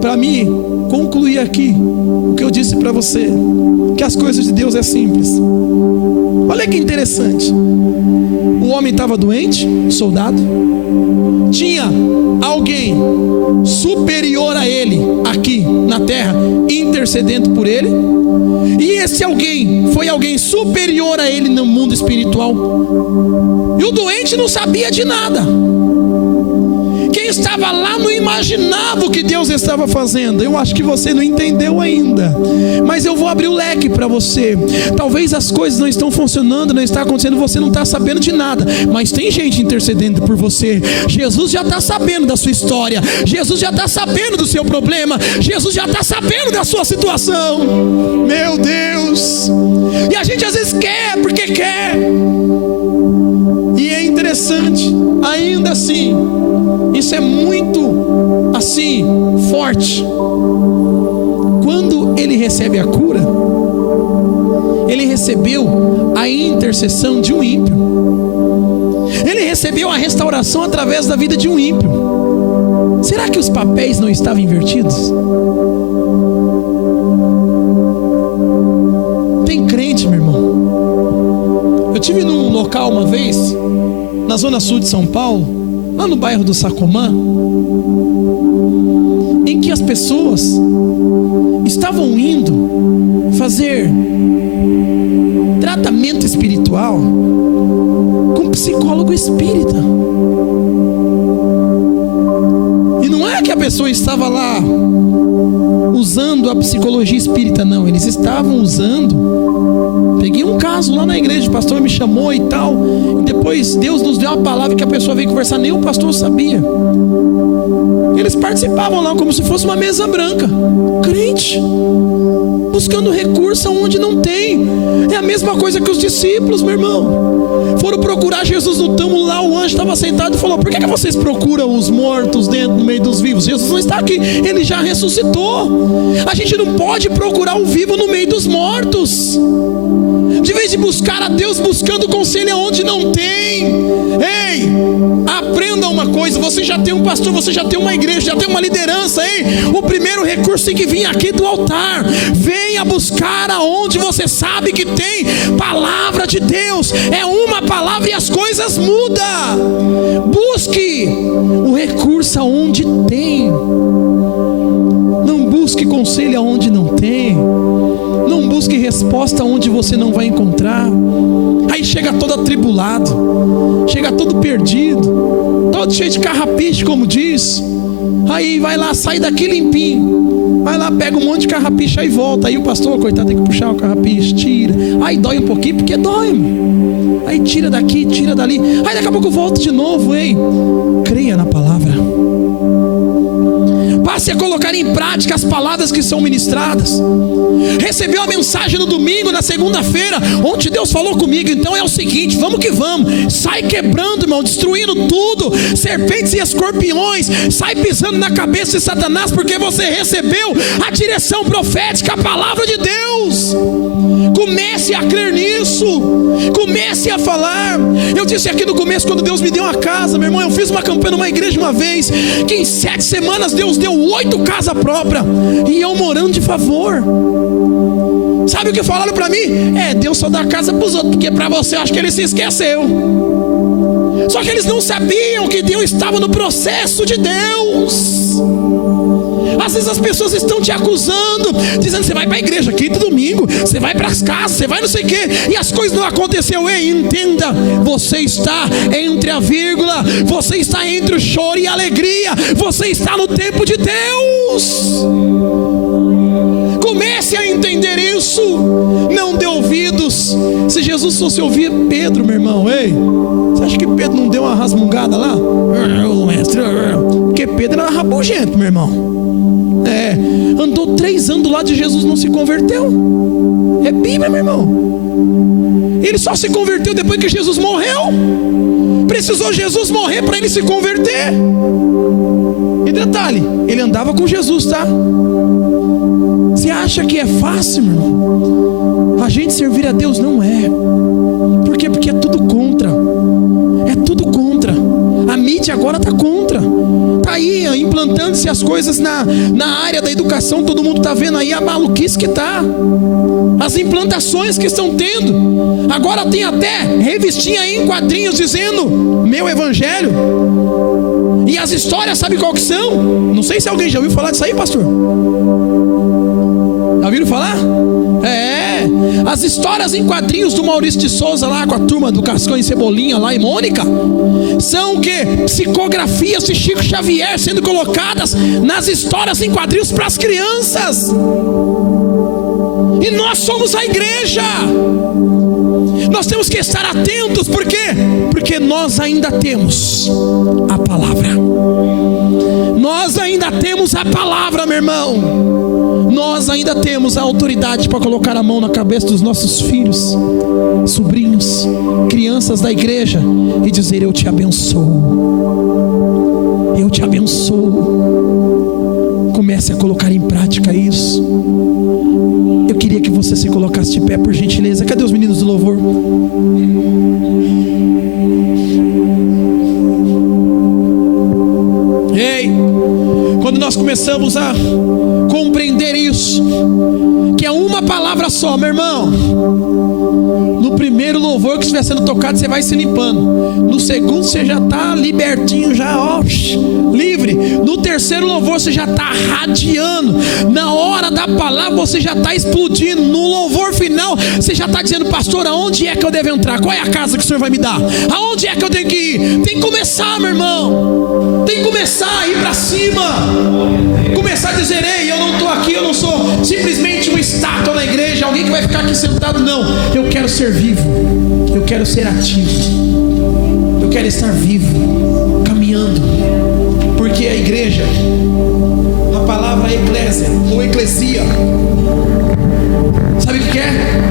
para mim concluir aqui o que eu disse para você, que as coisas de Deus é simples. Olha que interessante. O homem estava doente, o soldado. Tinha alguém superior a ele aqui na terra intercedendo por ele. E esse alguém foi alguém superior a ele no mundo espiritual. E o doente não sabia de nada. Quem estava lá não imaginava o que Deus estava fazendo. Eu acho que você não entendeu ainda, mas eu vou abrir o leque para você. Talvez as coisas não estão funcionando, não está acontecendo, você não está sabendo de nada, mas tem gente intercedendo por você. Jesus já está sabendo da sua história, Jesus já está sabendo do seu problema, Jesus já está sabendo da sua situação. Meu Deus! E a gente às vezes quer porque quer. E é interessante, ainda assim, isso é muito assim, forte. Quando ele recebe a cura, ele recebeu a intercessão de um ímpio. Ele recebeu a restauração através da vida de um ímpio. Será que os papéis não estavam invertidos? Tem crente, meu irmão. Eu estive num local uma vez, na zona sul de São Paulo, lá no bairro do Sacomã, em que as pessoas estavam indo fazer tratamento espiritual com um psicólogo espírita. E não é que a pessoa estava lá usando a psicologia espírita, não. Eles estavam usando. Peguei um caso lá na igreja, o pastor me chamou e tal, e depois Deus nos deu uma palavra que a pessoa veio conversar, nem o pastor sabia. Eles participavam lá como se fosse uma mesa branca. Crente, buscando recurso onde não tem. É a mesma coisa que os discípulos, meu irmão. Foram procurar Jesus no túmulo lá, o anjo estava sentado e falou: por que vocês procuram os mortos dentro, no meio dos vivos? Jesus não está aqui, ele já ressuscitou. A gente não pode procurar o vivo no meio dos mortos. De vez de buscar a Deus buscando conselho onde não tem. Ei, aprenda uma coisa: você já tem um pastor, você já tem uma igreja, já tem uma liderança. Ei, o primeiro recurso tem que vir aqui do altar. Venha buscar aonde você sabe que tem palavra de Deus. É uma palavra e as coisas mudam. Busque o recurso aonde tem. Não busque conselho aonde não tem. Não busque resposta onde você não vai encontrar. Aí chega todo atribulado, chega todo perdido, todo cheio de carrapiche, como diz. Aí vai lá, sai daqui limpinho. Vai lá, pega um monte de carrapiche e volta. Aí o pastor, coitado, tem que puxar o carrapiche, tira. Aí dói um pouquinho, porque dói, mano. Aí tira daqui, tira dali. Aí daqui a pouco volta de novo, hein? Creia na palavra. Passe a colocar em prática as palavras que são ministradas. Recebeu a mensagem no domingo, na segunda-feira, onde Deus falou comigo. Então é o seguinte, vamos que vamos. Sai quebrando, irmão, destruindo tudo, serpentes e escorpiões. Sai pisando na cabeça de Satanás, porque você recebeu a direção profética, a palavra de Deus. Comece a crer nisso. Comece a falar. Eu disse aqui no começo, quando Deus me deu uma casa, meu irmão, eu fiz uma campanha numa igreja uma vez, que em 7 semanas Deus deu 8 casas próprias, e eu morando de favor. Sabe o que falaram para mim? Deus só dá casa para os outros, porque para você eu acho que ele se esqueceu. Só que eles não sabiam que Deus estava no processo de Deus. Às vezes as pessoas estão te acusando, dizendo: você vai para a igreja quinta e domingo, você vai para as casas, você vai não sei o quê, e as coisas não aconteceu. Ei, entenda, você está entre a vírgula, você está entre o choro e a alegria, você está no tempo de Deus. Comece a entender isso. Não dê ouvidos. Se Jesus fosse ouvir Pedro, meu irmão, ei, você acha que Pedro não deu uma rasmungada lá? Porque Pedro era rabugento, meu irmão. Andou 3 anos do lado de Jesus, não se converteu. É Bíblia, meu irmão. Ele só se converteu depois que Jesus morreu. Precisou Jesus morrer para ele se converter. E detalhe, ele andava com Jesus, tá? Você acha que é fácil, meu irmão? A gente servir a Deus não é. Por quê? Porque é tudo contra. É tudo contra. A mídia agora está contra. Está aí implantando-se as coisas na área da educação. Todo mundo está vendo aí a maluquice que está. As implantações que estão tendo. Agora tem até revistinha aí em quadrinhos dizendo meu evangelho. E as histórias, sabe qual que são? Não sei se alguém já ouviu falar disso aí, pastor. Já ouviram falar? As histórias em quadrinhos do Maurício de Souza lá com a turma do Cascão e Cebolinha lá e Mônica são o quê? Psicografias de Chico Xavier sendo colocadas nas histórias em quadrinhos para as crianças. E nós somos a igreja. Nós temos que estar atentos. Por quê? Porque nós ainda temos a palavra. Nós ainda temos a palavra, meu irmão. Nós ainda temos a autoridade para colocar a mão na cabeça dos nossos filhos, sobrinhos, crianças da igreja e dizer: eu te abençoo. Eu te abençoo. Comece a colocar em prática isso. Eu queria que você se colocasse de pé, por gentileza. Cadê os meninos do louvor? Ei, quando nós começamos a compreender isso, que é uma palavra só, meu irmão. No primeiro louvor que estiver sendo tocado, você vai se limpando. No segundo você já está libertinho, já livre. No terceiro louvor você já está radiando. Na hora da palavra você já está explodindo. No louvor final você já está dizendo: pastor, aonde é que eu devo entrar? Qual é a casa que o senhor vai me dar? Aonde é que eu tenho que ir? Tem que começar, meu irmão. Tem que começar a ir para cima. Começar a dizer: ei, eu não estou aqui, eu não sou simplesmente uma estátua na igreja, alguém que vai ficar aqui sentado. Não, eu quero ser vivo, eu quero ser ativo, eu quero estar vivo, caminhando. Porque a igreja, a palavra eclésia ou eclesia, sabe o que é?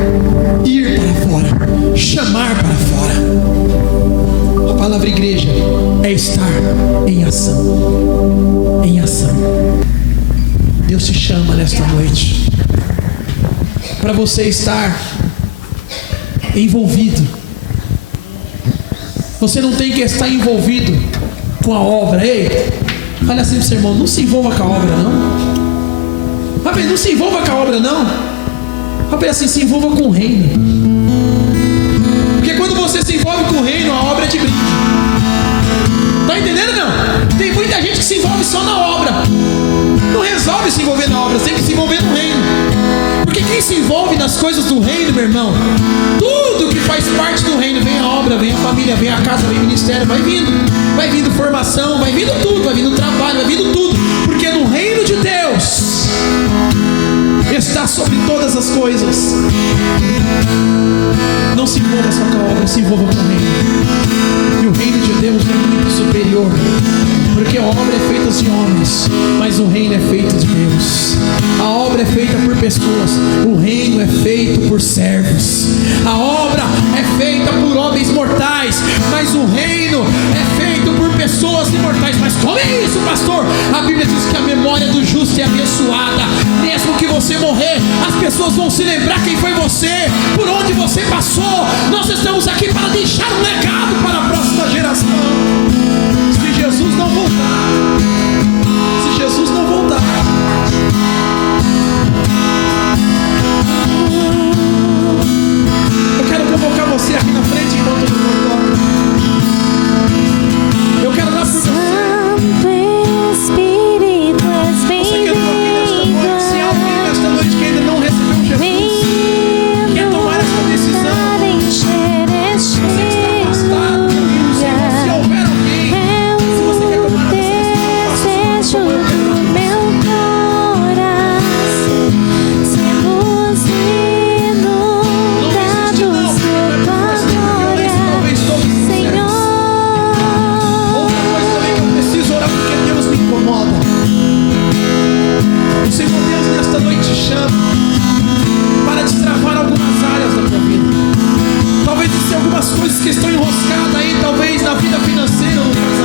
Ir para fora, chamar para fora. A palavra igreja é estar em ação. Em ação. Deus te chama nesta noite para você estar envolvido. Você não tem que estar envolvido com a obra. Ei, olha assim pro seu irmão: não se envolva com a obra, não. Rapaz, não se envolva com a obra, não. Rapaz, assim, se envolva com o reino. Porque quando você se envolve com o reino, a obra é de brinde. Tá entendendo, não? Tem muita gente que se envolve só na obra. Não resolve se envolver na obra, tem que se envolver no reino. Porque quem se envolve nas coisas do reino, meu irmão, tudo que faz parte do reino, vem a obra, vem a família, vem a casa, vem o ministério, vai vindo formação, vai vindo tudo, vai vindo trabalho, vai vindo tudo. Porque no reino de Deus está sobre todas as coisas. Não se envolva só com a obra, se envolva com o reino. E o reino de Deus é muito superior. Porque a obra é feita de homens, mas o reino é feito de Deus. A obra é feita por pessoas, o reino é feito por servos. A obra é feita por homens mortais, mas o reino é feito por pessoas imortais. Mas como é isso, pastor? A Bíblia diz que a memória do justo é abençoada. Mesmo que você morrer, as pessoas vão se lembrar quem foi você, por onde você passou. Nós estamos aqui para deixar um legado para a próxima geração. Se Jesus não voltar, eu quero convocar você aqui na frente enquanto eu não toco. Eu quero dar por você. Você que entrou aqui nesta noite, se alguém nesta noite que ainda não recebeu Jesus, quer tomar essa decisão, você que estão enroscadas aí, talvez na vida financeira, no